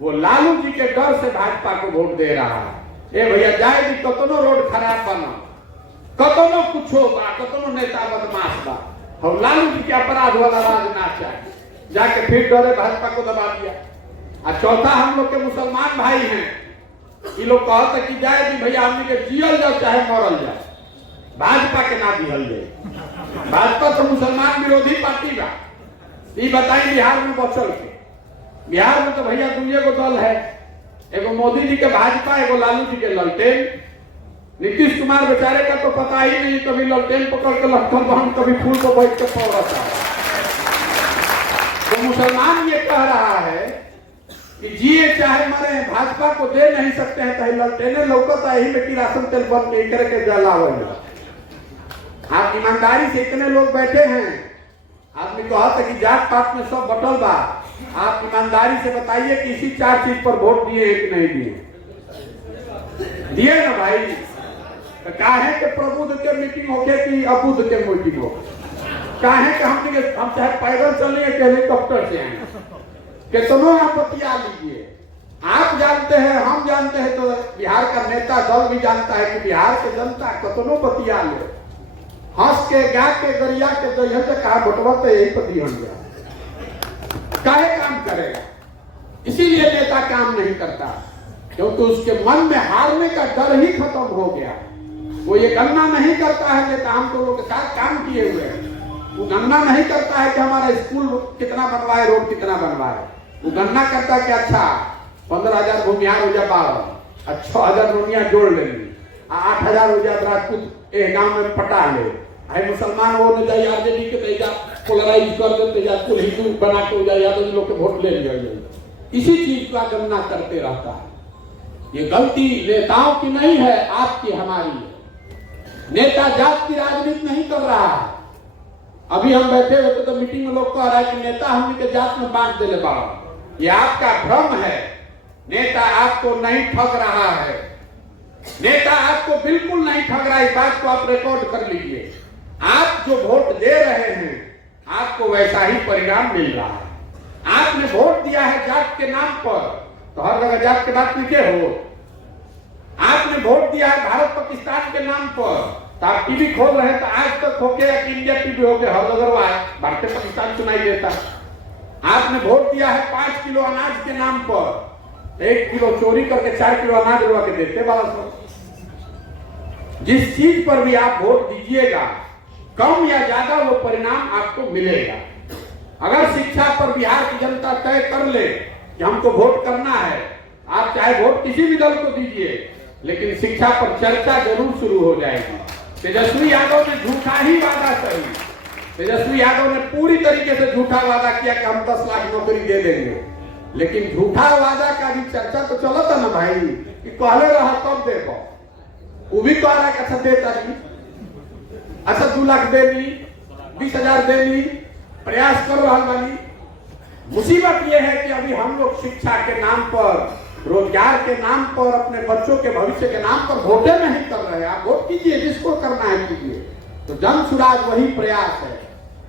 वो लालू जी के डर से भाजपा को वोट दे रहा है। ए भैया जाए भी कतनो रोड खराब बना, कतनो कुछ होगा, कतनो नेता बदमाश बा, हम लालू जी के अपराध वाला राज ना चाहिए, जाके फिर डरे भाजपा को दबा दिया। और चौथा हम लोग के मुसलमान भाई हैं, ये लोग कहते कि जाए भी भैया हमने के जियल जाओ चाहे मरल जाए, भाजपा के ना दिहल जाए। भाजपा तो मुसलमान विरोधी पार्टी बा। ये बताई बिहार में बचल के, बिहार में तो भैया दुनिया को दल है, एगो मोदी जी के भाजपा, एगो लालू जी के ललटेन। नीतीश कुमार बेचारे का तो पता ही नहीं, कभी ललटेन पकड़ के लखन बहन, कभी फूल को बैठ के पौड़ता है। तो मुसलमान ये कह रहा है कि जिए चाहे मरे, भाजपा को दे नहीं सकते हैं, तो ललटेने लौकता यही में कि राशन तेल बन के करके जलावे। आप ईमानदारी से इतने लोग बैठे हैं, आदमी कहा था कि जात पात में सब बटल बा, आप ईमानदारी से बताइए कि इसी 4 चीज पर वोट दिए कि नहीं दिए? दिए ना भाई। तो काहे के प्रबुद्ध के मीटिंग होके कि अबुद्ध के मीटिंग हो? काहे के हम चाहे पैदल चलिए कि हेलीकॉप्टर से आए, कितनों आप बतिया लीजिए। आप जानते हैं, हम जानते हैं, तो बिहार का नेता दल भी जानता है कि बिहार के जनता कितनों बतिया ले, हंस के गा के गरिया के दहिया से कहा बटवा तो यही पति हट गया, काहे काम करेगा? इसीलिए नेता काम नहीं करता, क्योंकि उसके मन में हारने का डर ही खत्म हो गया। वो ये गणना नहीं करता है नेता, हम तो लोगों के साथ काम किए हुए हैं, वो गणना नहीं करता है कि हमारा स्कूल कितना बनवाए, रोड कितना बनवाए। वो गणना करता है कि अच्छा 15,000 भूमिहार हो जाए 12, 6,000 रोनिया जोड़ लेंगे, 8,000 हो जाए राजपूत गांव में पटा ले, है मुसलमान वो नहीं जाए आरजेडी के तेजा पोलराइज कर देते जा, कुल हिंदू बना के हो जाए, यादव लोग के वोट ले लिया। इसी चीज का गणना करते रहता है। ये गलती नेताओं की नहीं है, आपकी हमारी है। नेता जात की राजनीति नहीं कर रहा है। अभी हम बैठे होते तो मीटिंग में लोग कह रहा है कि नेता हमने के जात में बांट देले बा। ये आपका भ्रम है, नेता आपको नहीं ठग रहा है, नेता आपको बिल्कुल नहीं ठग रहा है। इस बात को आप रिकॉर्ड कर लीजिए। आप जो वोट दे रहे हैं आपको वैसा ही परिणाम मिल रहा है। आपने वोट दिया है जात के नाम पर, तो हर जगह जात के बात लिखे हो। आपने वोट दिया है भारत पाकिस्तान के नाम पर, तो आप टीवी खोल रहे हैं तो आज तक होके या इंडिया टीवी होके हर जगह भारत पाकिस्तान सुनाई देता। आपने वोट दिया है 5 किलो अनाज के नाम पर, 1 किलो चोरी करके 4 किलो अनाज उड़वा के देते वाला सब। जिस चीज पर भी आप वोट दीजिएगा, कम या ज्यादा वो परिणाम आपको मिलेगा। अगर शिक्षा पर बिहार की जनता तय कर ले कि हमको वोट करना है, आप चाहे वोट किसी भी दल को दीजिए, लेकिन शिक्षा पर चर्चा जरूर शुरू हो जाएगी। तेजस्वी यादव ने झूठा ही वादा करी, तेजस्वी यादव ने पूरी तरीके से झूठा वादा किया कि हम 10 लाख नौकरी दे देंगे, लेकिन झूठा वादा का भी चर्चा तो चला था ना भाई, कि कहले रहा कब देखो, वो भी कह रहा है कि अच्छा देता नहीं, अच्छा 2 लाख देनी, 20,000 देनी, प्रयास कर रहा बानी। मुसीबत यह है कि अभी हम लोग शिक्षा के नाम पर, रोजगार के नाम पर, अपने बच्चों के भविष्य के नाम पर वोटे नहीं कर रहे हैं। आप वोट कीजिए, जिसको करना है कीजिए। तो जन सुराज वही प्रयास है,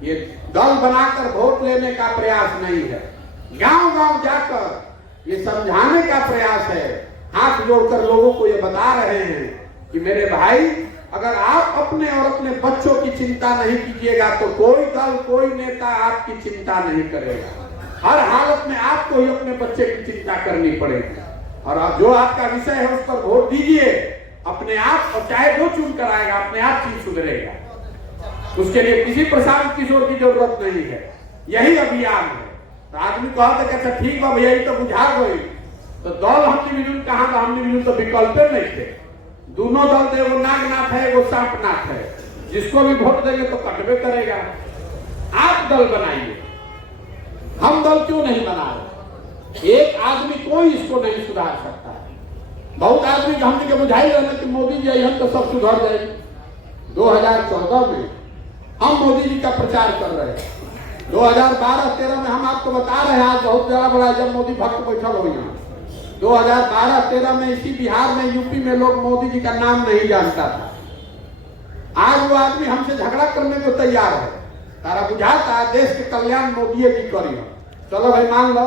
ये दल बनाकर वोट लेने का प्रयास नहीं है। गांव गांव जाकर ये समझाने का प्रयास है, हाथ जोड़कर लोगों को ये बता रहे हैं कि मेरे भाई, अगर आप अपने और अपने बच्चों की चिंता नहीं कीजिएगा तो कोई दल, कोई नेता आपकी चिंता नहीं करेगा। हर हालत में आपको ही अपने बच्चे की चिंता करनी पड़ेगी। और जो आपका विषय है उस पर वोट दीजिए, अपने आप, और चाहे जो चुन कर आएगा अपने आप चीज सुधरेगा। उसके लिए किसी प्रशांत किशोर की जरूरत नहीं है, यही अभियान है। तो आदमी कहा था अच्छा ठीक बा भैया, तो बुझा गई, तो दल हमने मिलून कहा था, हमने मिलून तो विकल्प नहीं थे। दोनों दल थे, वो नागनाथ है, वो सांपनाथ है। जिसको भी वोट देंगे तो कटवे करेगा। आप दल बनाइए, हम दल क्यों नहीं बना रहे? एक आदमी कोई इसको नहीं सुधार सकता है। बहुत आदमी हमने के बुझाई रहना कि मोदी जी हम तो सब सुधर जाएंगे। 2014 में हम मोदी जी का प्रचार कर रहे हैं। 2012-13 में हम आपको बता रहे हैं, आज बहुत बड़ा जब मोदी भक्त बैठल हो यहाँ। 2012-13 में इसी बिहार में, यूपी में लोग मोदी जी का नाम नहीं जानता था। आज वो आदमी हमसे झगड़ा करने को तैयार है। तारा बुझाता है देश के कल्याण मोदी जी करी। चलो भाई मान लो,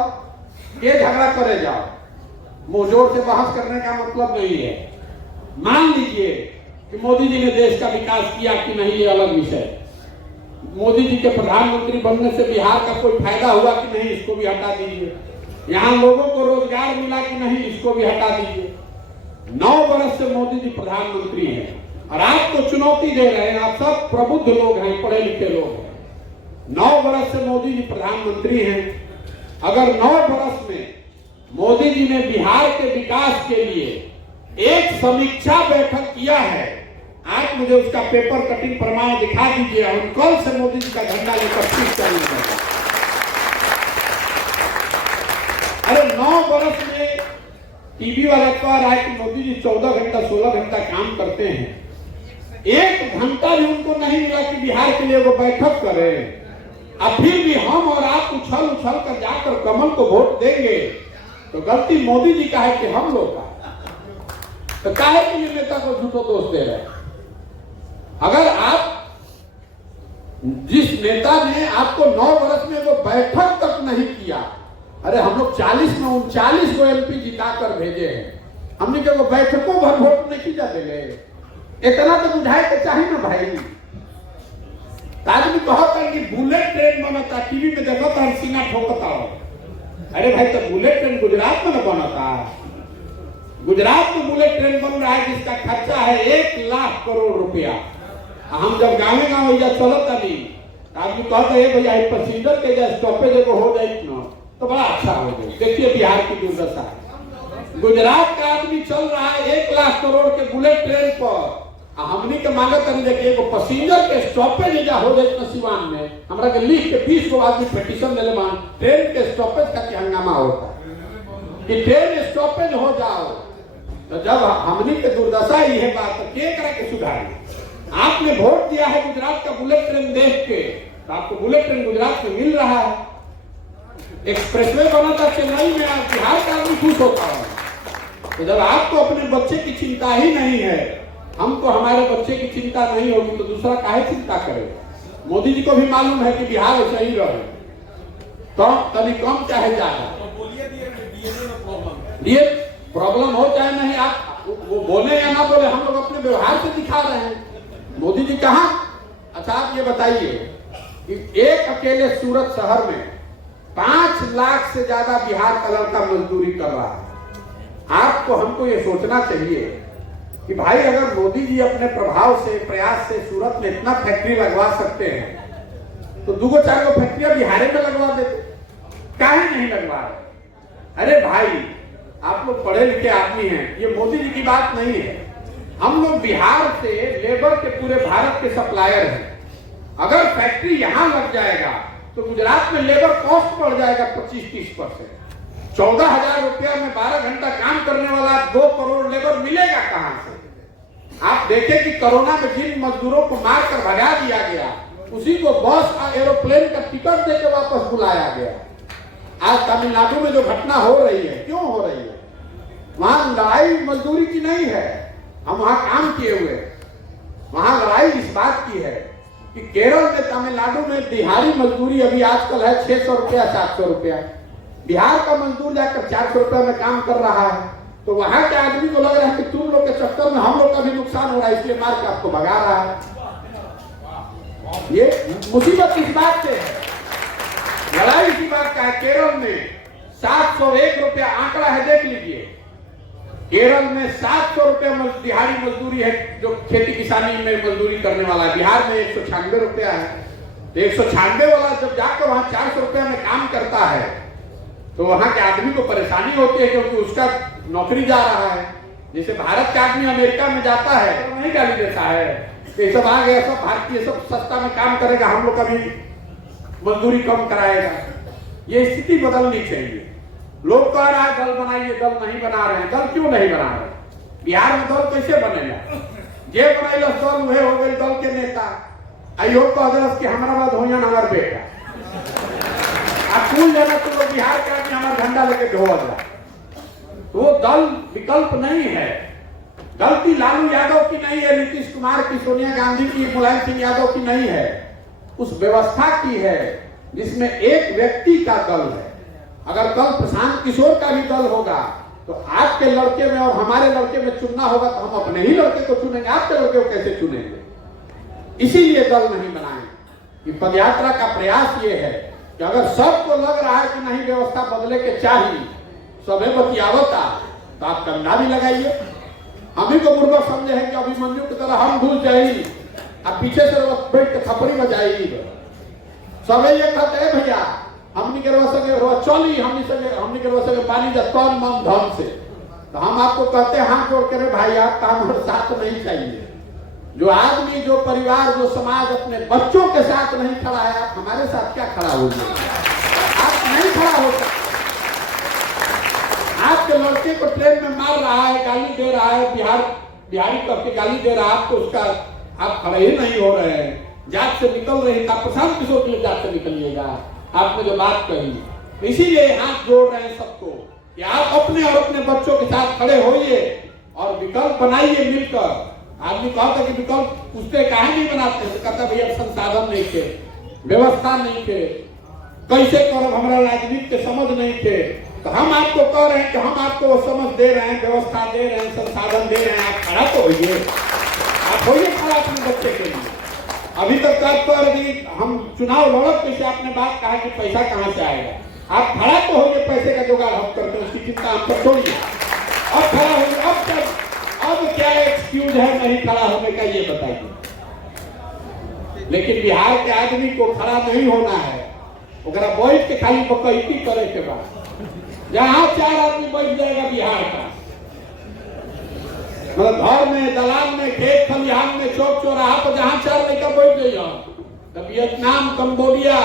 ये झगड़ा करे जाओ, मुंह जोर से बहस करने का मतलब नहीं है। मान लीजिए कि मोदी जी ने देश का विकास किया कि नहीं, ये अलग विषय। मोदी जी के प्रधानमंत्री बनने से बिहार का कोई फायदा हुआ कि नहीं, इसको भी हटा दीजिए। यहाँ लोगों को रोजगार मिला कि नहीं, इसको भी हटा दीजिए। 9 वर्ष से मोदी जी प्रधानमंत्री हैं और आपको चुनौती दे रहे हैं। आप सब प्रबुद्ध लोग हैं, पढ़े लिखे लोग हैं। 9 वर्ष से मोदी जी प्रधानमंत्री हैं। अगर 9 वर्ष में मोदी जी ने बिहार के विकास के लिए एक समीक्षा बैठक किया है, आप मुझे उसका पेपर कटिंग प्रमाण दिखा दीजिए। हम कल से मोदी जी का झंडा लेकर फिर चलेंगे। अरे 9 वर्ष में टीवी वाला कह रहा है कि मोदी जी 14 घंटा 16 घंटा काम करते हैं। 1 घंटा भी उनको नहीं मिला कि बिहार के लिए वो बैठक करें। अब फिर भी हम और आप उछल उछल कर जाकर कमल को वोट देंगे तो गलती मोदी जी का है कि हम लोग का? तो काहे के लिए नेता को झूठो दोष दे रहे हैं? अगर आप, जिस नेता ने आपको 9 वर्ष में वो बैठक तक नहीं किया, अरे हम लोग 40 में 39 को एमपी जिताकर भेजे हैं, हमने क्या वो बैठकों भर वोट नहीं जाते गए? इतना तो बुझाए तो चाहिए ना भाई। आदमी कहता कि बुलेट ट्रेन बनता, टीवी में देखा था सीना ठोकता हो। अरे भाई, तो बुलेट ट्रेन गुजरात में न बनता? गुजरात में बुलेट ट्रेन बन रहा है जिसका खर्चा है 1 लाख करोड़ रुपया। हम जब गाँव चलता नहीं, आदमी कहते हैं भैया पैसेंजर के स्टॉपेज एगो हो जाए ना तो बड़ा अच्छा हो जाए। देखिए बिहार की दुर्दशा है। गुजरात का आदमी चल रहा है 1 लाख करोड़ के बुलेट ट्रेन पर, हमनी के मांगत नहीं देखिए एगो पैसेंजर के स्टॉपेज एजा हो जाए ना सिवान में। हमरा के लिख के 20 को आदमी पिटीशन देले मान ट्रेन के स्टॉपेज का हंगामा होता है कि ट्रेन स्टॉपेज हो जाओ। तो जब हमनी के दुर्दशा ही है बात, तो के करा के सुधारी? आपने वोट दिया है गुजरात का बुलेट ट्रेन देख के, तो आपको बुलेट ट्रेन गुजरात में मिल रहा है। एक्सप्रेसवे बना था चेन्नई में, आप बिहार का आदमी खुश होता है। तो जब आपको अपने बच्चे की चिंता ही नहीं है, हमको हमारे बच्चे की चिंता नहीं होगी तो दूसरा काहे चिंता करेगा? मोदी जी को भी मालूम है कि बिहार सही रहे, तो कभी कम चाहे ज्यादा ये प्रॉब्लम हो चाहे नहीं, आप वो बोले या ना बोले, हम लोग अपने व्यवहार से दिखा रहे हैं। मोदी जी कहाँ? अच्छा आप ये बताइए कि एक अकेले सूरत शहर में 5 लाख से ज्यादा बिहार का लड़का मजदूरी कर रहा है। आपको हमको ये सोचना चाहिए कि भाई अगर मोदी जी अपने प्रभाव से, प्रयास से सूरत में इतना फैक्ट्री लगवा सकते हैं तो 2-4 फैक्ट्रियां बिहार में लगवा देते, काहे नहीं लगवा रहे? अरे भाई आप लोग पढ़े लिखे आदमी हैं, ये मोदी जी की बात नहीं है। हम लोग बिहार से लेबर के पूरे भारत के सप्लायर हैं। अगर फैक्ट्री यहां लग जाएगा तो गुजरात में लेबर कॉस्ट बढ़ जाएगा 25-30%। 14,000 रुपया में 12 घंटा काम करने वाला 2 करोड़ लेबर मिलेगा कहां से? आप देखें कि कोरोना में जिन मजदूरों को मारकर भगा दिया गया, उसी को बस और एरोप्लेन का टिकट देकर वापस बुलाया गया। आज तमिलनाडु में जो घटना हो रही है, क्यों हो रही है? वहां लड़ाई मजदूरी की नहीं है, हम वहां काम किए हुए। वहां लड़ाई इस बात की है कि केरल में, तमिलनाडु में दिहाड़ी मजदूरी अभी आजकल है 600 रुपया 700 रुपया। बिहार का मजदूर जाकर 400 रुपया में काम कर रहा है। तो वहां के आदमी को लग रहा है कि तुम लोग के चक्कर में हम लोग का भी नुकसान हो रहा है, इसलिए मार के आपको भगा रहा है। ये मुसीबत इस बात से है, लड़ाई इसी बात का है। केरल में 701 रुपया आंकड़ा है, देख लीजिए। केरल में 700 रुपया दिहाड़ी मजदूरी है, जो खेती किसानी में मजदूरी करने वाला है। बिहार में 196 रुपया है। तो 196 वाला जब जाकर वहां 400 रुपया में काम करता है तो वहां के आदमी को परेशानी होती है, क्योंकि उसका नौकरी जा रहा है। जैसे भारत का आदमी अमेरिका में जाता है तो नहीं गाली देता है, ये सब आ गया, सब भारतीय, सब सस्ता में काम करेगा, हम लोग कभी मजदूरी कम कराएगा। ये स्थिति बदलनी चाहिए। लोग कह रहा है दल बनाइए, दल नहीं बना रहे हैं। दल क्यों नहीं बना रहे? बिहार में दल कैसे बनेगा? जे बनाइल दल वह हो गए दल के नेता। आयोग कह दिलस कि हमारा बाद हो हमार बेटा कुल जना तो लोग बिहार के आदमी हमारा झंडा लेके ढोल रहा। वो दल विकल्प नहीं है। गलती लालू यादव की नहीं है, नीतीश कुमार की, सोनिया गांधी की, मुलायम सिंह यादव की नहीं है, उस व्यवस्था की है जिसमें एक व्यक्ति का दल है। अगर कल प्रशांत किशोर का भी दल होगा तो आपके लड़के में और हमारे लड़के में चुनना होगा तो हम अपने ही लड़के को चुनेंगे, आपके लड़के को कैसे चुनेंगे? इसीलिए दल नहीं बनाए। कि पदयात्रा का प्रयास ये है कि अगर सबको लग रहा है कि नहीं व्यवस्था बदले के चाहिए, सबे बतियावता, तो आप कंधा भी लगाइए। हम ही को मूर्ख समझे हैं कि अभिमन्यु की तरह हम घुस जाएगी, अब पीछे से बैठ के थप्पड़ी बजाएगी। सबे ये कहते हैं भैया हमनी के चली, हमनी के पानी जा तन मन धन से, तो हम आपको कहते हैं हाथ जोड़ के भाई आपका हमारे साथ नहीं चाहिए। जो आदमी, जो परिवार, जो समाज अपने बच्चों के साथ नहीं खड़ा है, आप हमारे साथ क्या खड़ा होंगे? आप नहीं खड़ा हो सकते। आपके लड़के को ट्रेन में मार रहा है, गाली दे रहा है, बिहारी करके गाली दे रहा है, आपको उसका आप खड़े ही नहीं हो रहे हैं। जात से निकल रहे हैं, प्रशांत किशोर के लिए जात से निकलिएगा। आपने जो बात कही, इसीलिए हाथ जोड़ रहे हैं सबको कि आप अपने और अपने बच्चों के साथ खड़े होइए और विकल्प बनाइए मिलकर। आदमी कहता कि विकल्प पूछते काहे नहीं बनाते? तो कहता भैया संसाधन नहीं थे, व्यवस्था नहीं थे, कैसे करो, हमारा राजनीति के समझ नहीं थे। तो हम आपको कह रहे हैं कि हम आपको वो समझ दे रहे हैं, व्यवस्था दे रहे हैं, संसाधन दे रहे हैं, आप खड़ा तो होइए, आप होइए खड़ा अपने बच्चे के लिए। अभी तक हम चुनाव लड़क कैसे आपने बात कहा कि पैसा कहाँ से आएगा? आप खड़ा तो होइए, पैसे का जुगाड़ हम करते हैं, उसकी चिंता हम पर छोड़िए। अब खड़ा होइए, अब क्या एक्सक्यूज है नहीं खड़ा होने का, ये बताइए। लेकिन बिहार के आदमी को खड़ा नहीं होना है, ओकरा बैठ के खाली बकैती करे के बाद जहां 4 आदमी बैठ जाएगा बिहार का, मतलब घर में, दलान में, खेत खलिहान में, चौक चौराहा पर जहां 4 लड़का बैठ जाइए, तो वियतनाम, कंबोडिया,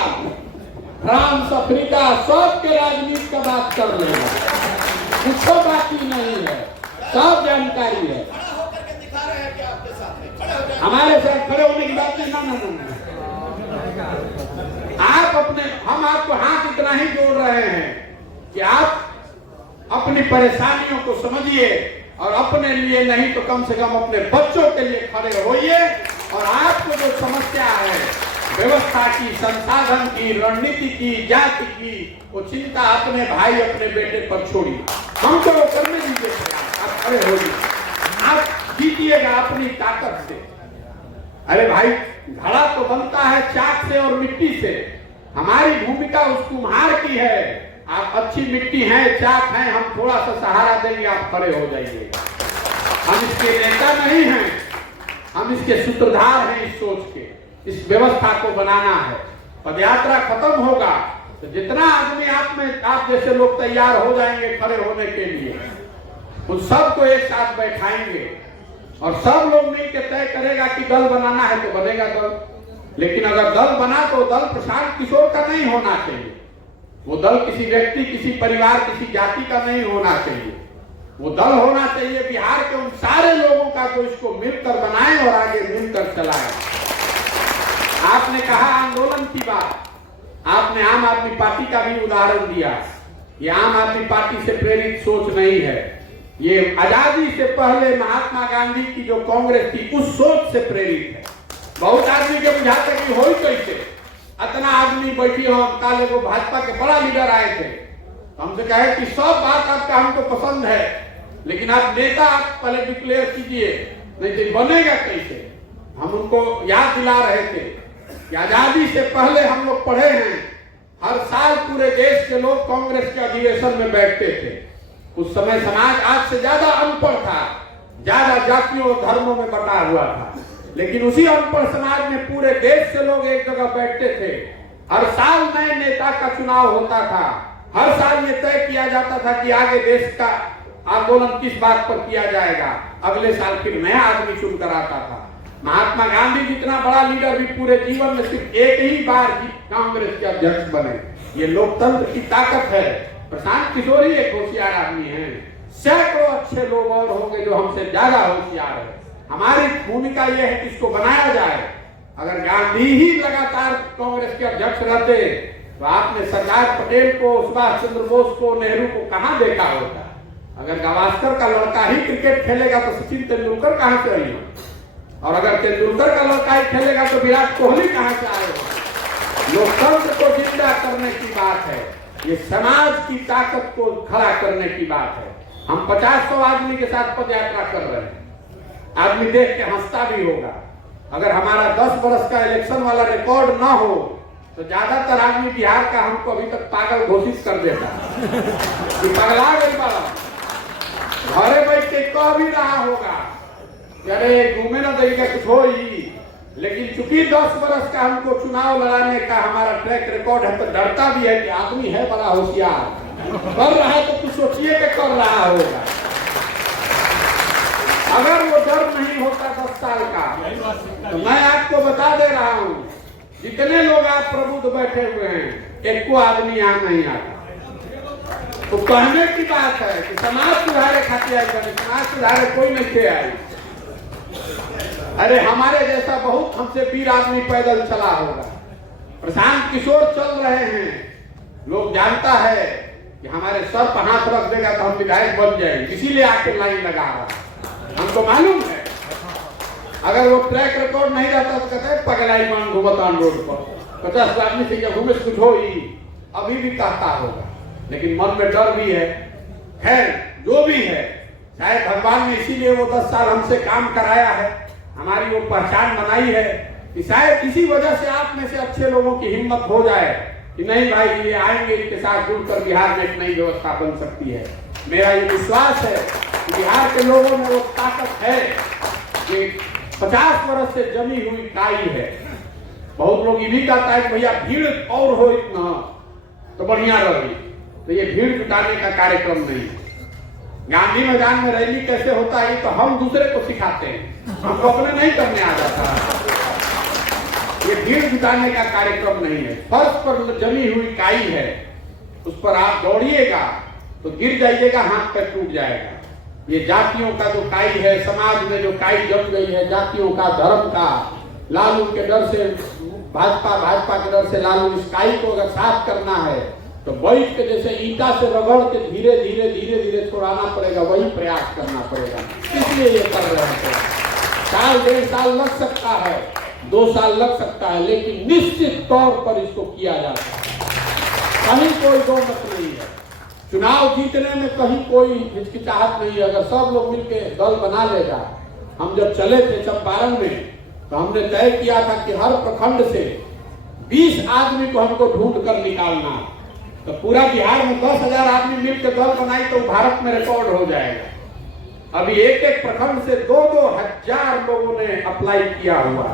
फ्रांस, अफ्रीका, सब के राजनीति का बात कर लेगा। कुछ बाकी नहीं है, सब जानकारी है। हमारे साथ खड़े होने की बात नहीं। ना आप अपने, हम आपको हाथ इतना ही जोड़ रहे हैं कि आप अपनी परेशानियों को समझिए और अपने लिए नहीं तो कम से कम अपने बच्चों के लिए खड़े होइए। और आपको जो समस्या है व्यवस्था की, संसाधन की, रणनीति की, जाति की, वो चिंता अपने भाई, अपने बेटे पर छोड़िए। हमको वो करने दीजिए, आप खड़े होइए, आप जीतिएगा अपनी ताकत से। अरे भाई, घड़ा तो बनता है चाक से और मिट्टी से। हमारी भूमिका उस कुम्हार की है। आप अच्छी मिट्टी हैं, चाक हैं, हम थोड़ा सा सहारा देंगे, आप खड़े हो जाइए। हम इसके नेता नहीं हैं, हम इसके सूत्रधार हैं। इस सोच के, इस व्यवस्था को बनाना है। पदयात्रा खत्म होगा तो जितना आदमी आप जैसे लोग तैयार हो जाएंगे खड़े होने के लिए, उन सबको एक साथ बैठाएंगे और सब लोग मिलकर तय करेगा कि दल बनाना है तो बनेगा दल। लेकिन अगर दल बना तो दल प्रशांत किशोर का नहीं होना चाहिए। वो दल किसी व्यक्ति, किसी परिवार, किसी जाति का नहीं होना चाहिए। वो दल होना चाहिए बिहार के उन सारे लोगों का जो इसको मिलकर बनाए और आगे मिलकर चलाए। आपने कहा आंदोलन की बात, आपने आम आदमी पार्टी का भी उदाहरण दिया। ये आम आदमी पार्टी से प्रेरित सोच नहीं है, ये आजादी से पहले महात्मा गांधी की जो कांग्रेस थी उस सोच से प्रेरित है। बहुत आदमी के बुझाते कि हो कैसे इतना आदमी बैठी हो, काले को भाजपा के बड़ा लीडर आए थे, हमसे कहे कि सब बात आपका हमको पसंद है, लेकिन आप नेता आप पहले डिक्लेयर कीजिए, नहीं तो बनेगा कैसे। हम उनको याद दिला रहे थे कि आजादी से पहले हम लोग पढ़े हैं, हर साल पूरे देश के लोग कांग्रेस के अधिवेशन में बैठते थे। उस समय समाज आज से ज्यादा अनपढ़ था, ज्यादा जातियों और धर्मों में बटा हुआ था, लेकिन उसी अनपढ़ समाज में पूरे देश से लोग एक जगह बैठते थे। हर साल नए नेता का चुनाव होता था, हर साल ये तय किया जाता था कि आगे देश का आंदोलन किस बात पर किया जाएगा, अगले साल फिर नया आदमी चुन कर आता था। महात्मा गांधी जितना बड़ा लीडर भी पूरे जीवन में सिर्फ एक ही बार कांग्रेस के अध्यक्ष बने। ये लोकतंत्र की ताकत है। प्रशांत किशोर ही एक होशियार आदमी है, सैकड़ों अच्छे लोग और होंगे जो हमसे ज्यादा होशियार है। हमारी भूमिका यह है कि इसको बनाया जाए। अगर गांधी ही लगातार कांग्रेस के अध्यक्ष रहते तो आपने सरदार पटेल को, सुभाष चंद्र बोस को, नेहरू को कहां देखा होता। अगर गावस्कर का लड़का ही क्रिकेट खेलेगा तो सचिन तेंदुलकर कहां से आएगा, और अगर तेंदुलकर का लड़का ही खेलेगा तो विराट कोहली कहां से आएगा। लोकतंत्र को जिंदा करने की बात है, ये समाज की ताकत को खड़ा करने की बात है। हम 50-100 आदमी के साथ पद यात्रा कर रहे हैं, आदमी देख के हंसता भी होगा। अगर हमारा 10 वर्ष का इलेक्शन वाला रिकॉर्ड ना हो तो ज्यादातर आदमी बिहार का हमको अभी तक पागल घोषित कर देता कि पगला गई बाबा। घरे बैठ के कह भी रहा होगा, अरे घूमे ना देगा कुछ हो ही, लेकिन चूंकि 10 वर्ष का हमको चुनाव लड़ाने का हमारा ट्रैक रिकॉर्ड है तो डरता भी है कि आदमी है बड़ा होशियार, कर रहा है तो कुछ सोचिए कि कर रहा होगा। अगर वो डर नहीं होता 10 साल का तो मैं आपको बता दे रहा हूं, जितने लोग आप प्रबुद्ध बैठे हुए हैं, एक को आदमी यहाँ नहीं आता। तो कहने की बात है कि समाज सुधारे खातिर आई, समाज सुधारे कोई नहीं थे आई। अरे हमारे जैसा बहुत हमसे वीर आदमी पैदल चला होगा। प्रशांत किशोर चल रहे हैं, लोग जानता है कि हमारे सर पर हाथ रख देगा तो हम विधायक बन जाएंगे, इसीलिए आके लाइन लगा रहा। हमको मालूम है अगर वो ट्रैक रिकॉर्ड नहीं रहता तो कहते पगलाई मान घूमतान रोड पर 50 आदमी से घूमे कुछ हो ही, अभी भी कहता होगा, लेकिन मन में डर भी है। खैर जो भी है, शायद भगवान ने इसीलिए वो 10 साल हमसे काम कराया है, हमारी वो पहचान बनाई है कि शायद इसी वजह से आप में से अच्छे लोगों की हिम्मत हो जाए कि नहीं भाई ये आएंगे, इनके साथ जुड़कर बिहार में एक नई व्यवस्था बन सकती है। मेरा ये विश्वास है कि बिहार के लोगों में वो ताकत है कि 50 वर्ष से जमी हुई काई है। बहुत लोग ये भी कहता है कि भैया भीड़ और हो इतना तो बढ़िया रही, तो ये भीड़ जुटाने का कार्यक्रम नहीं है। गांधी मैदान में रैली कैसे होता है तो हम दूसरे को सिखाते हैं, हमको अपने नहीं करने आ जाता। ये भीड़ जुटाने का कार्यक्रम नहीं है। फर्श पर जमी हुई काई है, उस पर आप दौड़िएगा तो गिर जाइएगा, हाथ पैर टूट जाएगा। ये जातियों का जो काई है, समाज में जो काई जम गई है, जातियों का, धर्म का, लालू के डर से भाजपा के डर से लालू, इस काई को अगर साफ करना है तो बैठ के जैसे ईटा से रगड़ के धीरे धीरे छोड़ाना पड़ेगा, वही प्रयास करना पड़ेगा। इसलिए ये कर रहे हैं। साल 1.5 साल लग सकता है, 2 साल लग सकता है, लेकिन निश्चित तौर पर इसको किया जाता है, कहीं कोई दो मत नहीं है। चुनाव जीतने में कहीं कोई हिचकिचाहट नहीं है। अगर सब लोग मिलकर दल बना लेगा। हम जब चले थे चंपारण में तो हमने तय किया था कि हर प्रखंड से 20 आदमी को हमको ढूंढ कर निकालना, तो पूरा बिहार में 10,000 आदमी मिलकर दल बनाई तो भारत में रिकॉर्ड हो जाएगा। अभी एक प्रखंड से 2-2 हजार लोगों ने अप्लाई किया हुआ।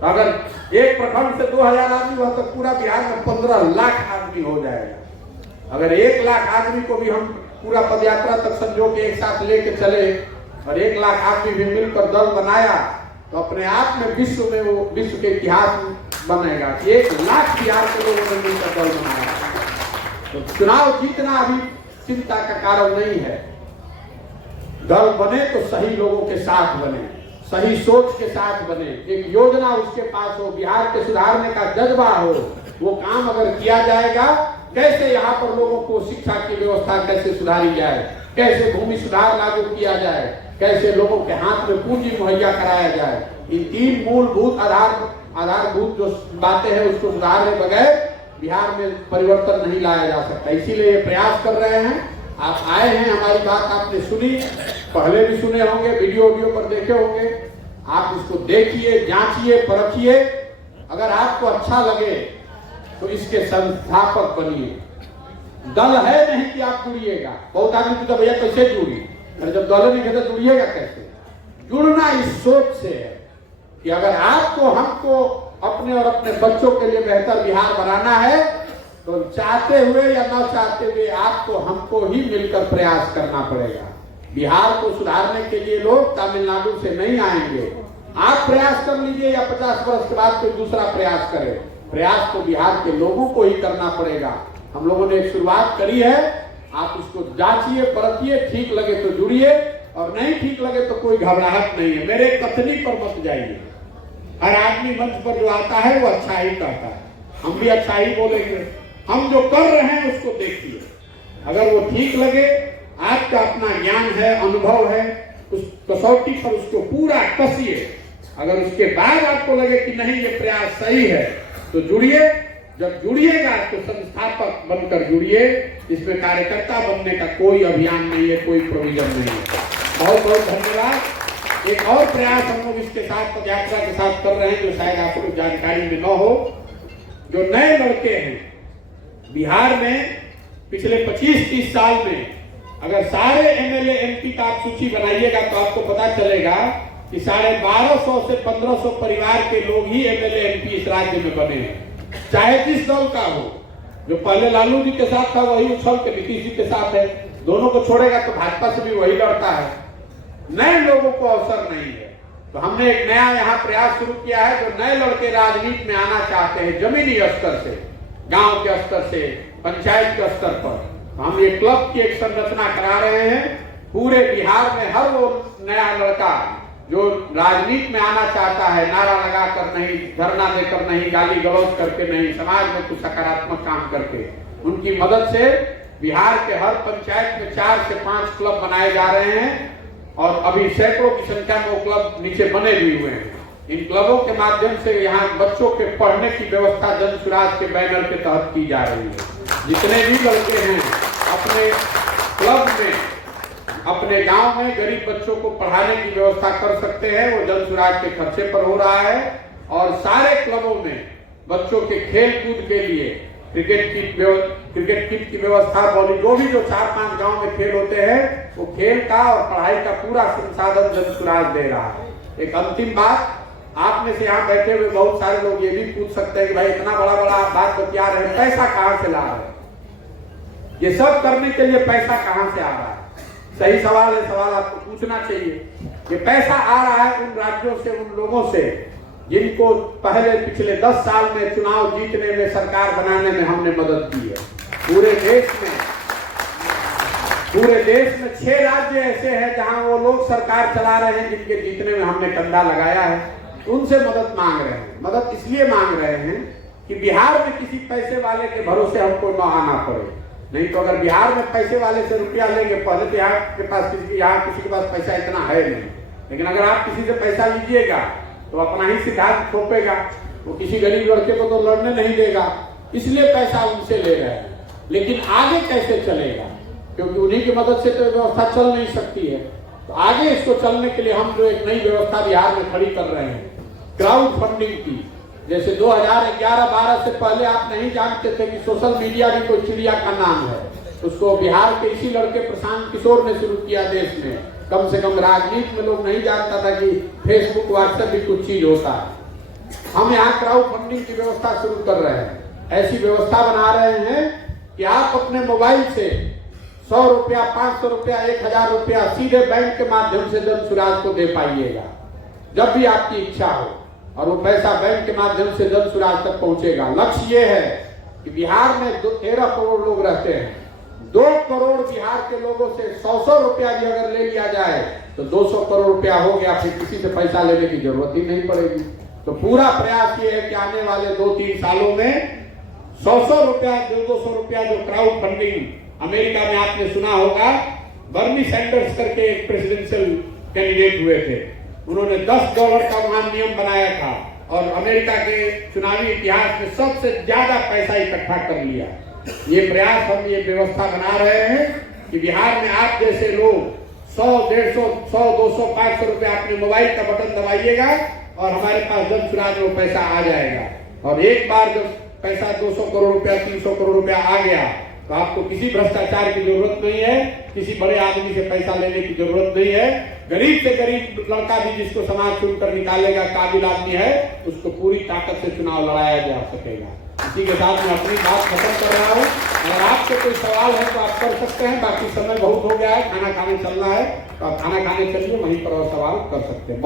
तो अगर एक प्रखंड से 2000 आदमी हुआ तो पूरा बिहार में 15 लाख आदमी हो जाएगा। अगर 1 लाख आदमी को भी हम पूरा पदयात्रा तक संजो के एक साथ लेके चले और 1 लाख आदमी भी मिलकर दल बनाया तो अपने आप में विश्व में वो विश्व के इतिहास बनेगा। 1 लाख बिहार के लोगों ने मिलकर दल बनाया। तो चुनाव जीतना अभी चिंता का कारण नहीं है। दल बने तो सही लोगों के साथ बने, सही सोच के साथ बने, एक योजना उसके पास हो, बिहार के सुधारने का जज्बा हो। वो काम अगर किया जाएगा, कैसे यहाँ पर लोगों को शिक्षा की व्यवस्था कैसे सुधारी जाए, कैसे भूमि सुधार लागू किया जाए, कैसे लोगों के हाथ में पूंजी मुहैया कराया जाए, इन 3 मूलभूत आधारभूत जो बातें हैं उसको सुधारने बगैर बिहार में परिवर्तन नहीं लाया जा सकता। इसीलिए ये प्रयास कर रहे हैं। आप आए हैं, हमारी बात आपने सुनी, पहले भी सुने होंगे, वीडियो पर देखे होंगे। आप इसको देखिए, जांचिए, परखिए। अगर आपको अच्छा लगे तो इसके संस्थापक बनिए। दल है नहीं कि आप जुड़िएगा। बहुत आदमी पूछता भैया कैसे जुड़ी, अरे जब दल नहीं है तो जुड़िएगा कैसे? जुड़ना इस सोच से है कि अगर आपको हमको अपने और अपने बच्चों के लिए बेहतर बिहार बनाना है तो चाहते हुए या न चाहते हुए आपको हमको ही मिलकर प्रयास करना पड़ेगा। बिहार को सुधारने के लिए लोग तमिलनाडु से नहीं आएंगे। आप प्रयास कर लीजिए या 50 वर्ष के बाद कोई दूसरा प्रयास करे, प्रयास तो बिहार के लोगों को ही करना पड़ेगा। हम लोगों ने एक शुरुआत करी है, आप उसको जांचिए, परखिए, ठीक लगे तो जुड़िए और नहीं ठीक लगे तो कोई घबराहट नहीं है। मेरे कथनी पर मत जाइए। हर आदमी मंच पर जो आता है वो अच्छा ही कहता है, हम भी अच्छा ही बोलेंगे। हम जो कर रहे हैं उसको देखिए, अगर वो ठीक लगे, आपका अपना ज्ञान है, अनुभव है, उस कसौटी पर उसको पूरा कसिए। अगर उसके बाद आपको लगे कि नहीं ये प्रयास सही है तो जुड़िए। जब जुड़िएगा तो संस्थापक बनकर जुड़िए, इसमें कार्यकर्ता बनने का कोई अभियान नहीं है, कोई प्रोविजन नहीं है। बहुत बहुत धन्यवाद। एक और प्रयास हम लोग इसके साथ पदयात्रा के साथ कर रहे हैं जो शायद आपको जानकारी में न हो। जो नए लड़के हैं बिहार में, पिछले 25-30 साल में अगर सारे एमएलए एमपी का आप सूची बनाइएगा तो आपको पता चलेगा कि 1250 से 1500 परिवार के लोग ही एमएलए एमपी इस राज्य में बने हैं, चाहे जिस दल का हो। जो पहले लालू जी के साथ था वही उछल के नीतीश जी के साथ है, दोनों को छोड़ेगा तो भाजपा से भी वही लड़ता है। नए लोगों को अवसर नहीं है, तो हमने एक नया यहाँ प्रयास शुरू किया है। जो नए लड़के राजनीति में आना चाहते हैं, जमीनी स्तर से, गांव के स्तर से, पंचायत के स्तर पर, हम ये क्लब की एक संरचना करा रहे हैं। पूरे बिहार में हर वो नया लड़का जो राजनीति में आना चाहता है, नारा लगाकर नहीं, धरना देकर नहीं, गाली गलौज करके नहीं, समाज में कुछ सकारात्मक काम करके, उनकी मदद से बिहार के हर पंचायत में 4 से 5 क्लब बनाए जा रहे हैं और अभी सैकड़ों की संख्या में वो क्लब नीचे बने भी हुए हैं। इन क्लबों के माध्यम से यहाँ बच्चों के पढ़ने की व्यवस्था जन सुराज के बैनर के तहत की जा रही है। जितने भी लड़के हैं अपने क्लब में, अपने गांव में गरीब बच्चों को पढ़ाने की व्यवस्था कर सकते हैं, वो जन सुराज के खर्चे पर हो रहा है। और सारे क्लबों में बच्चों के खेल कूद के लिए क्रिकेट किट की व्यवस्था, बॉली, जो 4-5 गांव में खेल होते हैं, वो खेल का और पढ़ाई का पूरा संसाधन जन सुराज दे रहा है। एक अंतिम बात, आप में से यहाँ बैठे हुए बहुत सारे लोग ये भी पूछ सकते हैं कि भाई इतना बड़ा बड़ा आप बात बतिया रहे हैं, पैसा कहाँ से ला रहे हैं? ये सब करने के लिए पैसा कहाँ से आ रहा है? सही सवाल है, सवाल आपको पूछना चाहिए। ये पैसा आ रहा है उन राज्यों से, उन लोगों से जिनको पहले पिछले 10 साल में चुनाव जीतने में, सरकार बनाने में हमने मदद की है। पूरे देश में 6 राज्य ऐसे हैं जहां वो लोग सरकार चला रहे हैं, जिनके जीतने में हमने कंधा लगाया है। उनसे मदद मांग रहे हैं। मदद इसलिए मांग रहे हैं कि बिहार में किसी पैसे वाले के भरोसे हमको न आना पड़े। नहीं तो अगर बिहार में पैसे वाले से रुपया लेंगे, पहले तो यहाँ के पास किसी के पास पैसा इतना है नहीं, लेकिन अगर आप किसी से पैसा लीजिएगा तो अपना ही सिद्धांत थोपेगा, वो किसी गरीब लड़के को तो लड़ने नहीं देगा, इसलिए पैसा उनसे ले रहे हैं। लेकिन आगे कैसे चलेगा, क्योंकि उन्हीं की मदद से तो व्यवस्था चल नहीं सकती है। तो आगे इसको चलने के लिए हम जो एक नई व्यवस्था बिहार में खड़ी कर रहे हैं, क्राउड फंडिंग की। जैसे 2011-12 से पहले आप नहीं जानते थे कि सोशल मीडिया भी कोई चिड़िया का नाम है। उसको बिहार के इसी लड़के प्रशांत किशोर ने शुरू किया देश में। कम से कम राजनीति में लोग नहीं जानता था कि फेसबुक, व्हाट्सएप भी कुछ चीज होता है। हम यहाँ क्राउड फंडिंग की व्यवस्था शुरू कर रहे हैं। ऐसी व्यवस्था बना रहे हैं कि आप अपने मोबाइल से 100 रुपया, 500 रुपया, 1000 रुपया सीधे बैंक के माध्यम से जन सुराज को दे पाइएगा जब भी आपकी इच्छा हो, और वो पैसा बैंक के माध्यम से जन सुराज तक पहुंचेगा। लक्ष्य ये है कि बिहार में 13 करोड़ लोग रहते हैं। 2 करोड़ बिहार के लोगों से 100 रुपया भी अगर ले लिया जाए तो 200 करोड़ रुपया हो गया, फिर किसी से पैसा लेने की जरूरत ही नहीं पड़ेगी। तो पूरा प्रयास ये है कि आने वाले 2-3 सालों में 100 रुपया, 200 रुपया जो क्राउड फंडिंग, अमेरिका में आपने सुना होगा, बर्नी सैंडर्स करके एक प्रेसिडेंशियल कैंडिडेट हुए थे, उन्होंने $10 का वहां नियम बनाया था और अमेरिका के चुनावी इतिहास में सबसे ज्यादा पैसा इकट्ठा कर लिया। ये प्रयास, हम ये व्यवस्था बना रहे हैं कि बिहार में आप जैसे लोग 100, 150, 100, 200, 500 रुपया अपने मोबाइल का बटन दबाइएगा और हमारे पास जन सुराज में पैसा आ जाएगा। और एक बार जब पैसा 200 करोड़ रुपया, 300 करोड़ रुपया आ गया तो आपको किसी भ्रष्टाचार की जरूरत नहीं है, किसी बड़े आदमी से पैसा लेने की जरूरत नहीं है। गरीब से गरीब लड़का भी जिसको समाज चुनकर निकालेगा, काबिल आदमी है, उसको पूरी ताकत से चुनाव लड़ाया जा सकेगा। इसी के साथ मैं अपनी बात खत्म कर रहा हूँ। अगर आपको कोई सवाल है तो आप कर सकते हैं, बाकी समय बहुत हो गया है, खाना खाने चलना है तो आप खाना खाने चलिए, वहीं पर और सवाल कर सकते हैं।